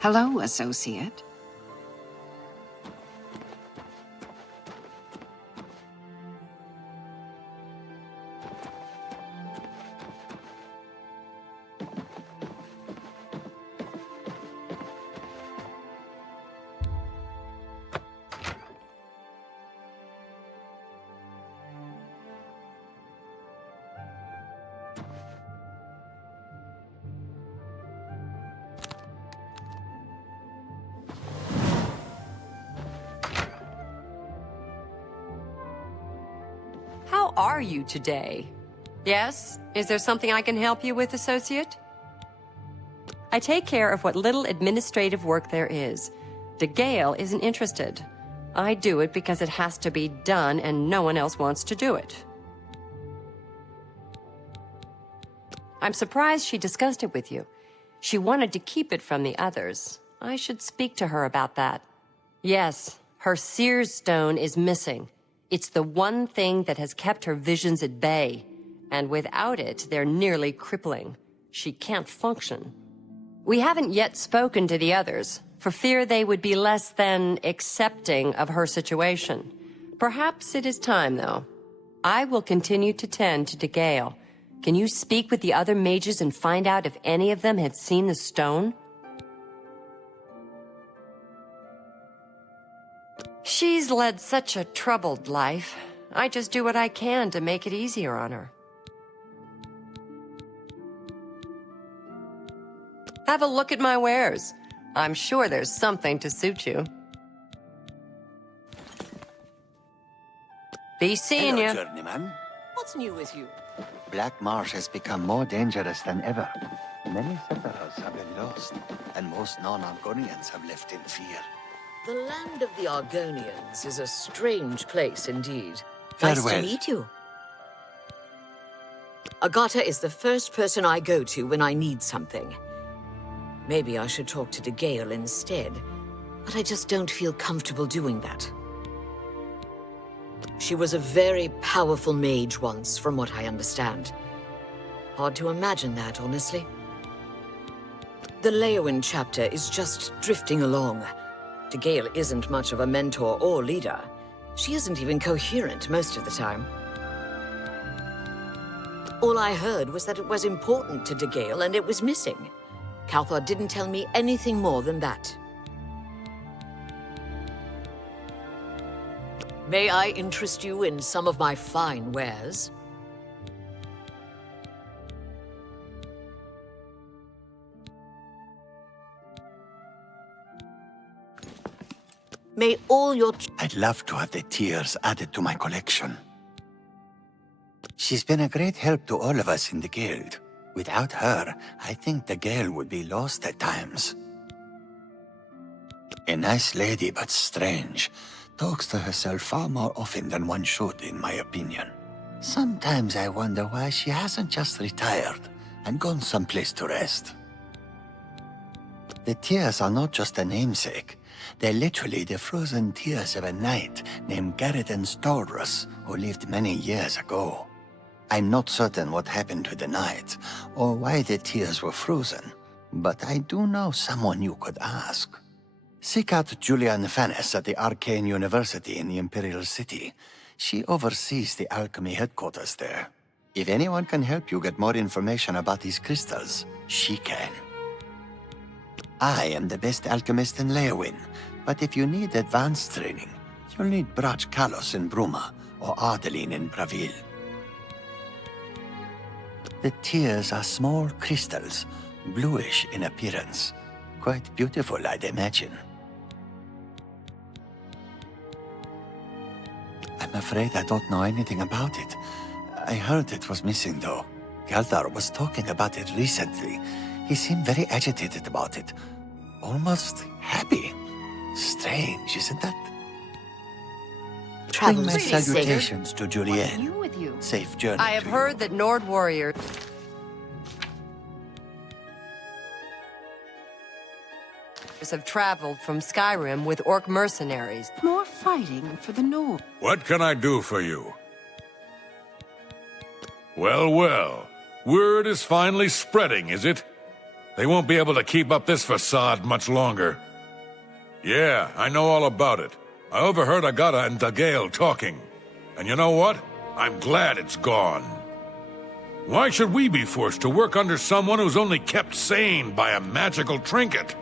Hello, associate. How are you today? Yes? Is there something I can help you with, associate? I take care of what little administrative work there is. De Gale isn't interested. I do it because it has to be done and no one else wants to do it. I'm surprised she discussed it with you. She wanted to keep it from the others. I should speak to her about that. Yes, her Seer's Stone is missing. It's the one thing that has kept her visions at bay. And without it, they're nearly crippling. She can't function. We haven't yet spoken to the others, for fear they would be less than accepting of her situation. Perhaps it is time, though. I will continue to tend to De Gale. Can you speak with the other mages and find out if any of them had seen the stone? She's led such a troubled life. I just do what I can to make it easier on her. Have a look at my wares. I'm sure there's something to suit you. Be seeing Hello, you. journeyman. What's new with you? Black Marsh has become more dangerous than ever. Many settlers have been lost, and most non-Argonians have left in fear. The land of the Argonians is a strange place indeed. Farewell. Nice to meet you. Agata is the first person I go to when I need something. Maybe I should talk to DeGale instead, but I just don't feel comfortable doing that. She was a very powerful mage once, from what I understand. Hard to imagine that, honestly. The Leowyn chapter is just drifting along. DeGale isn't much of a mentor or leader. She isn't even coherent most of the time. All I heard was that it was important to DeGale and it was missing. Calthar didn't tell me anything more than that. May I interest you in some of my fine wares? May all your... I'd love to have the tears added to my collection. She's been a great help to all of us in the guild. Without her, I think the Gale would be lost at times. A nice lady, but strange. Talks to herself far more often than one should, in my opinion. Sometimes I wonder why she hasn't just retired and gone someplace to rest. The tears are not just a namesake. They're literally the frozen tears of a knight named Garridan Stolrus, who lived many years ago. I'm not certain what happened to the knight, or why the tears were frozen, but I do know someone you could ask. Seek out Julian Fannis at the Arcane University in the Imperial City. She oversees the alchemy headquarters there. If anyone can help you get more information about these crystals, she can. I am the best alchemist in Leowyn, but if you need advanced training, you'll need Brach Kalos in Bruma or Ardeline in Bravil. The tears are small crystals, bluish in appearance. Quite beautiful, I'd imagine. I'm afraid I don't know anything about it. I heard it was missing, though. Galdar was talking about it recently. He seemed very agitated about it. Almost happy. Strange, isn't that? Bring my salutations to Julienne. Safe journey. I have heard that Nord warriors have traveled from Skyrim with orc mercenaries. More fighting for the Nord. What can I do for you? Well, well. Word is finally spreading, is it? They won't be able to keep up this facade much longer. Yeah, I know all about it. I overheard Agata and DeGale talking. And you know what? I'm glad it's gone. Why should we be forced to work under someone who's only kept sane by a magical trinket?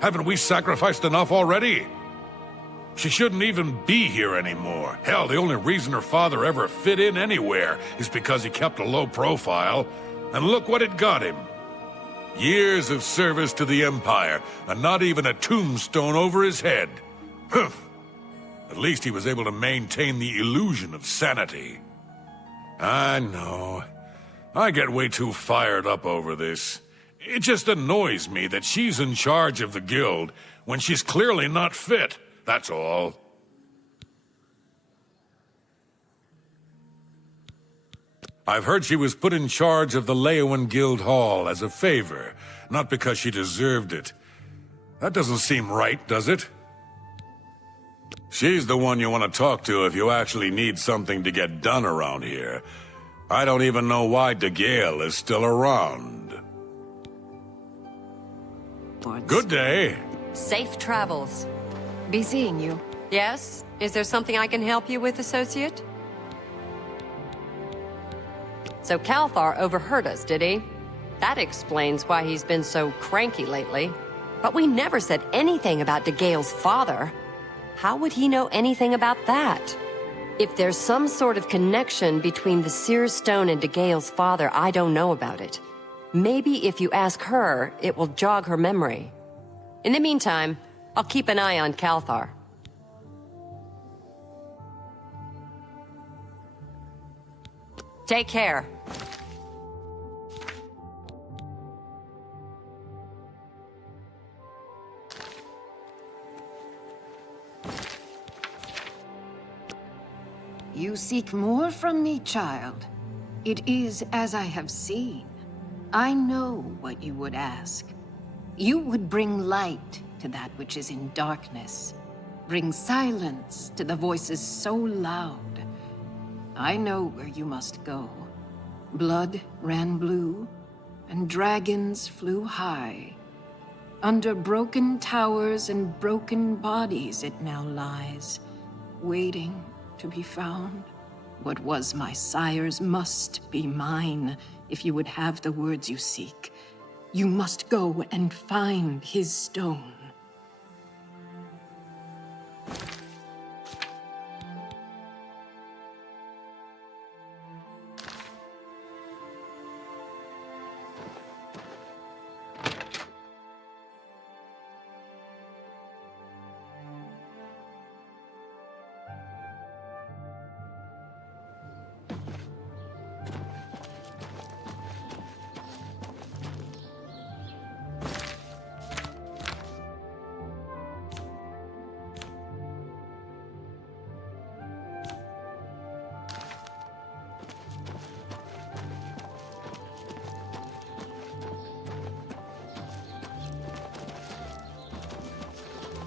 Haven't we sacrificed enough already? She shouldn't even be here anymore. Hell, the only reason her father ever fit in anywhere is because he kept a low profile. And look what it got him. Years of service to the Empire, and not even a tombstone over his head. Humph. At least he was able to maintain the illusion of sanity. I know. I get way too fired up over this. It just annoys me that she's in charge of the guild when she's clearly not fit, that's all. I've heard she was put in charge of the Leowyn Guild Hall as a favor, not because she deserved it. That doesn't seem right, does it? She's the one you want to talk to if you actually need something to get done around here. I don't even know why DeGale is still around. Good day. Safe travels. Be seeing you. Yes? Is there something I can help you with, associate? So Calthar overheard us, did he? That explains why he's been so cranky lately. But we never said anything about DeGale's father. How would he know anything about that? If there's some sort of connection between the Seer Stone and DeGale's father, I don't know about it. Maybe if you ask her, it will jog her memory. In the meantime, I'll keep an eye on Calthar. Take care. You seek more from me, child. It is as I have seen. I know what you would ask. You would bring light to that which is in darkness. Bring silence to the voices so loud. I know where you must go. Blood ran blue, and dragons flew high. Under broken towers and broken bodies it now lies, waiting to be found. What was my sire's must be mine, if you would have the words you seek. You must go and find his stone.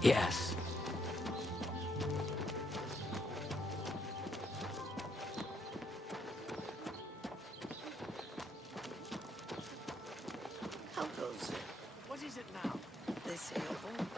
Yes. How goes it? What is it now? They say a bomba.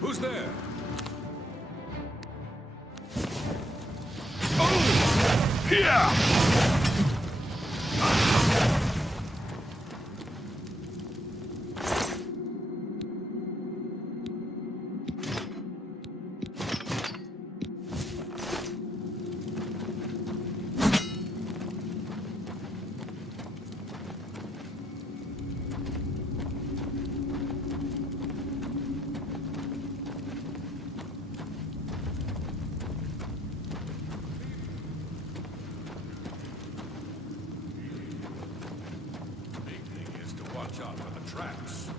Who's there? Yeah! Watch out for the traps.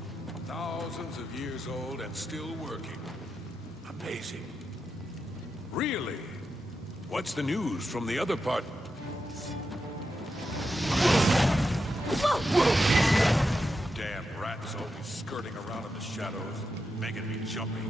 Thousands of years old and still working. Amazing. Really? What's the news from the other part? Damn rats always skirting around in the shadows, making me jumpy.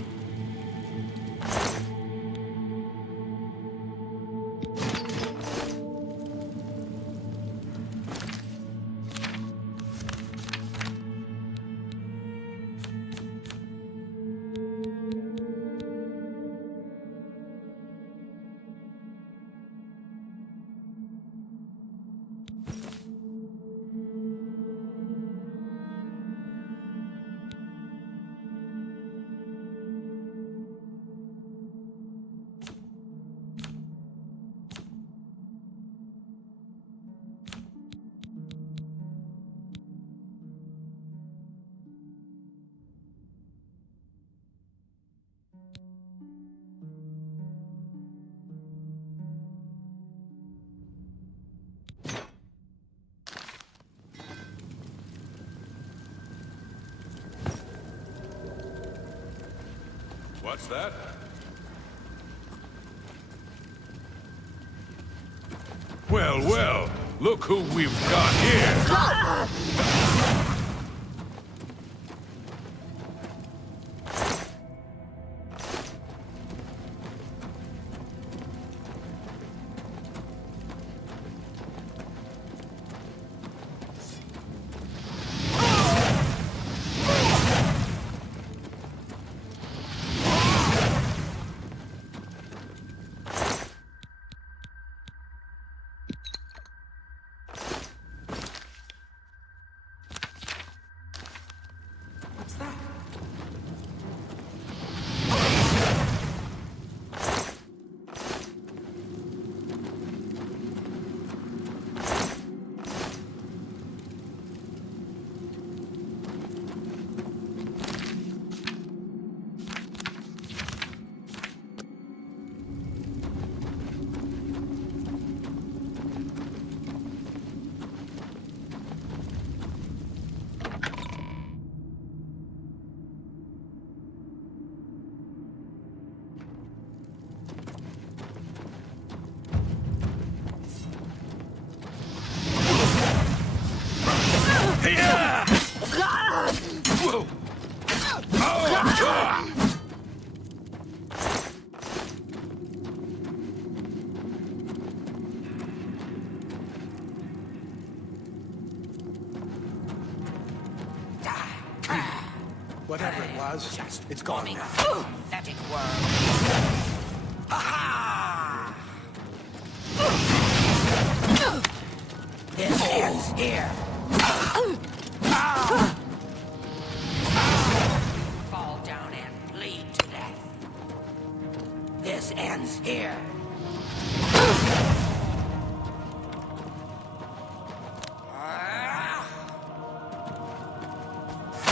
What's that? Well, well, look who we've got here! What's that? Whatever it was, it's gone now. Pathetic worm. Ha-ha! This ends here. Fall down and bleed to death. This ends here.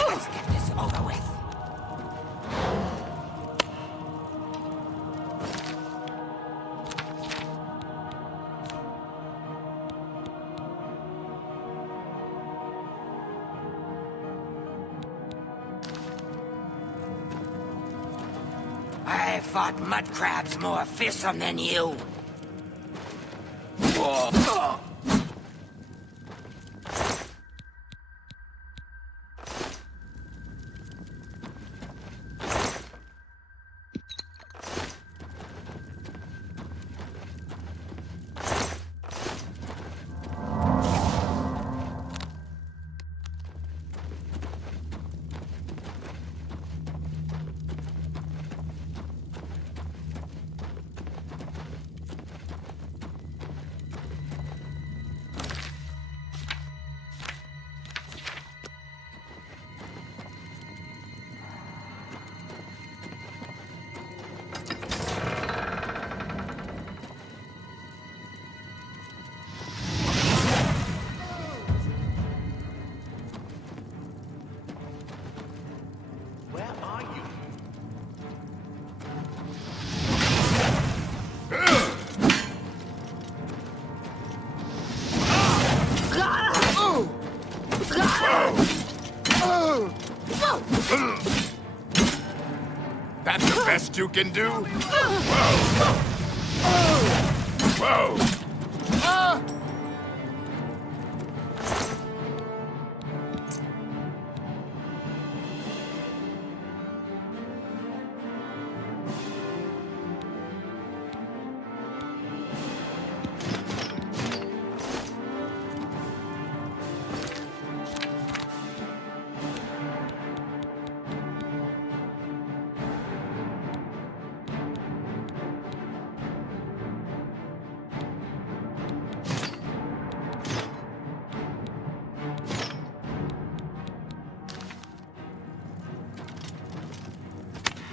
Let's get this over with. I fought mud crabs more fearsome than you. That's the best you can do? Whoa! Whoa!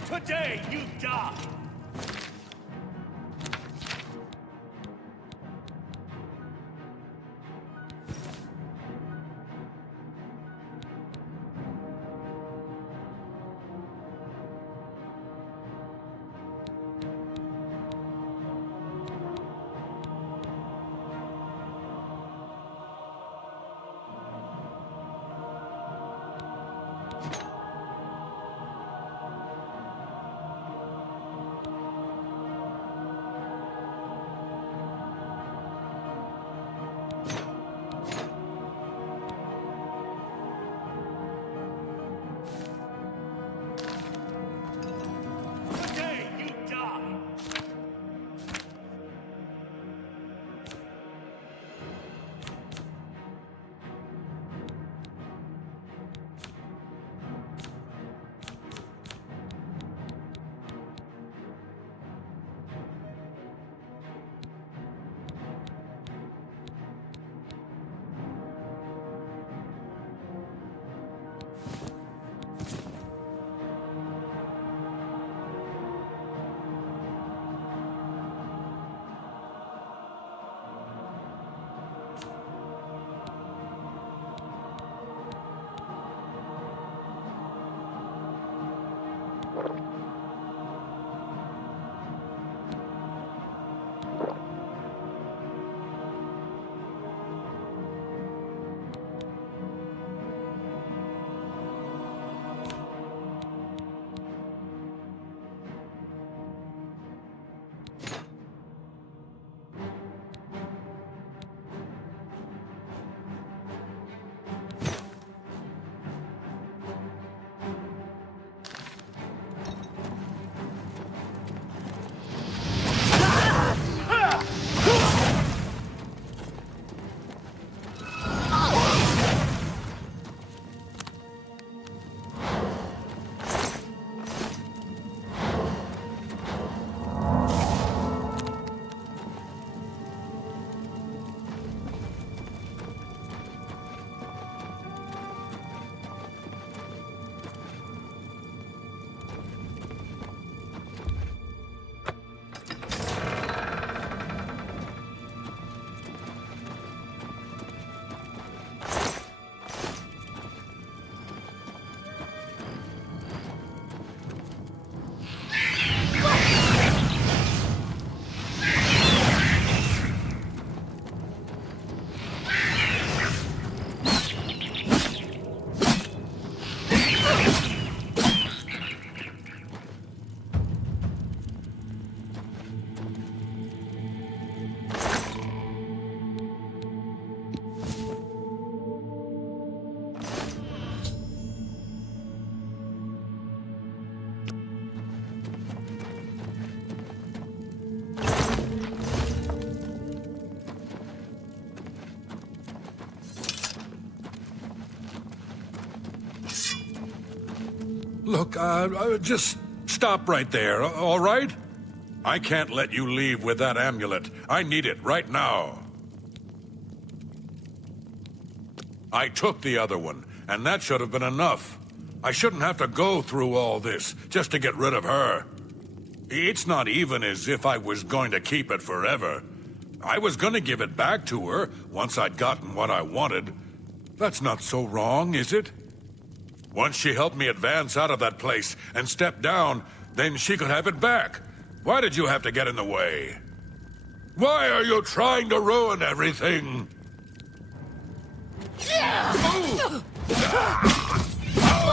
Today, you die! Look, just stop right there, all right? I can't let you leave with that amulet. I need it right now. I took the other one, and that should have been enough. I shouldn't have to go through all this just to get rid of her. It's not even as if I was going to keep it forever. I was going to give it back to her once I'd gotten what I wanted. That's not so wrong, is it? Once she helped me advance out of that place and step down, then she could have it back. Why did you have to get in the way? Why are you trying to ruin everything? Oh!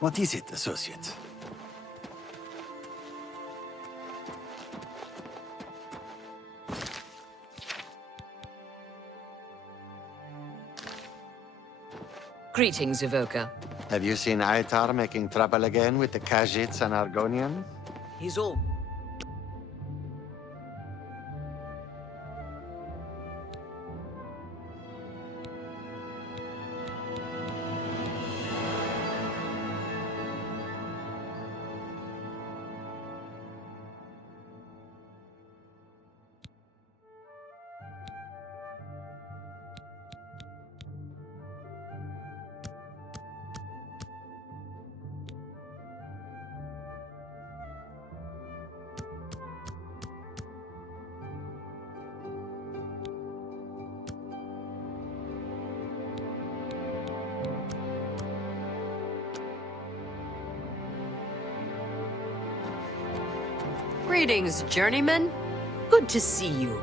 What is it, associate? Greetings, Evoker. Have you seen Aitar making trouble again with the Khajiits and Argonians? He's all... Greetings, journeyman. Good to see you.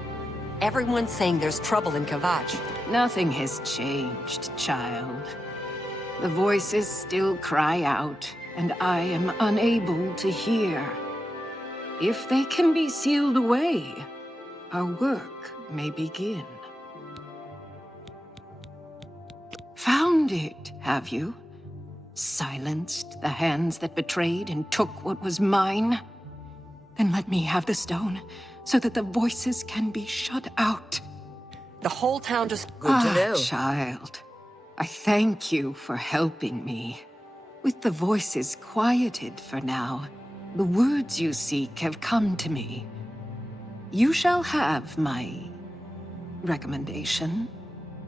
Everyone's saying there's trouble in Kavach. Nothing has changed, child. The voices still cry out, and I am unable to hear. If they can be sealed away, our work may begin. Found it, have you? Silenced the hands that betrayed and took what was mine? Then let me have the stone, so that the voices can be shut out. The whole town just... Good to know. Child. I thank you for helping me. With the voices quieted for now, the words you seek have come to me. You shall have my recommendation.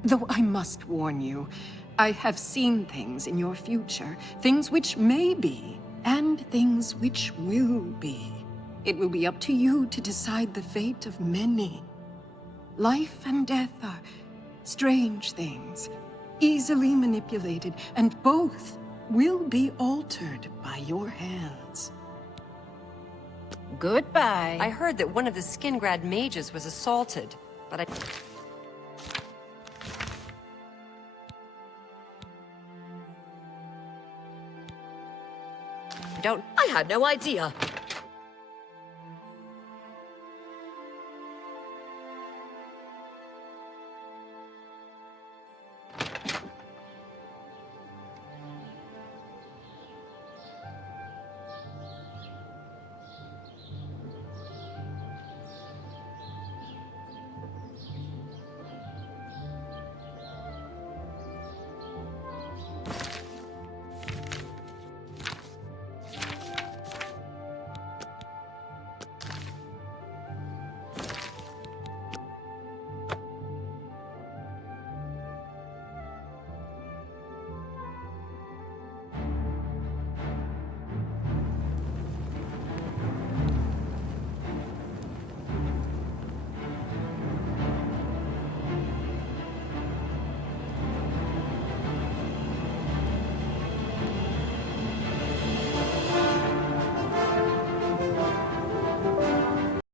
Though I must warn you, I have seen things in your future, things which may be, and things which will be. It will be up to you to decide the fate of many. Life and death are strange things, easily manipulated, and both will be altered by your hands. Goodbye. I heard that one of the Skingrad mages was assaulted, but I... I had no idea.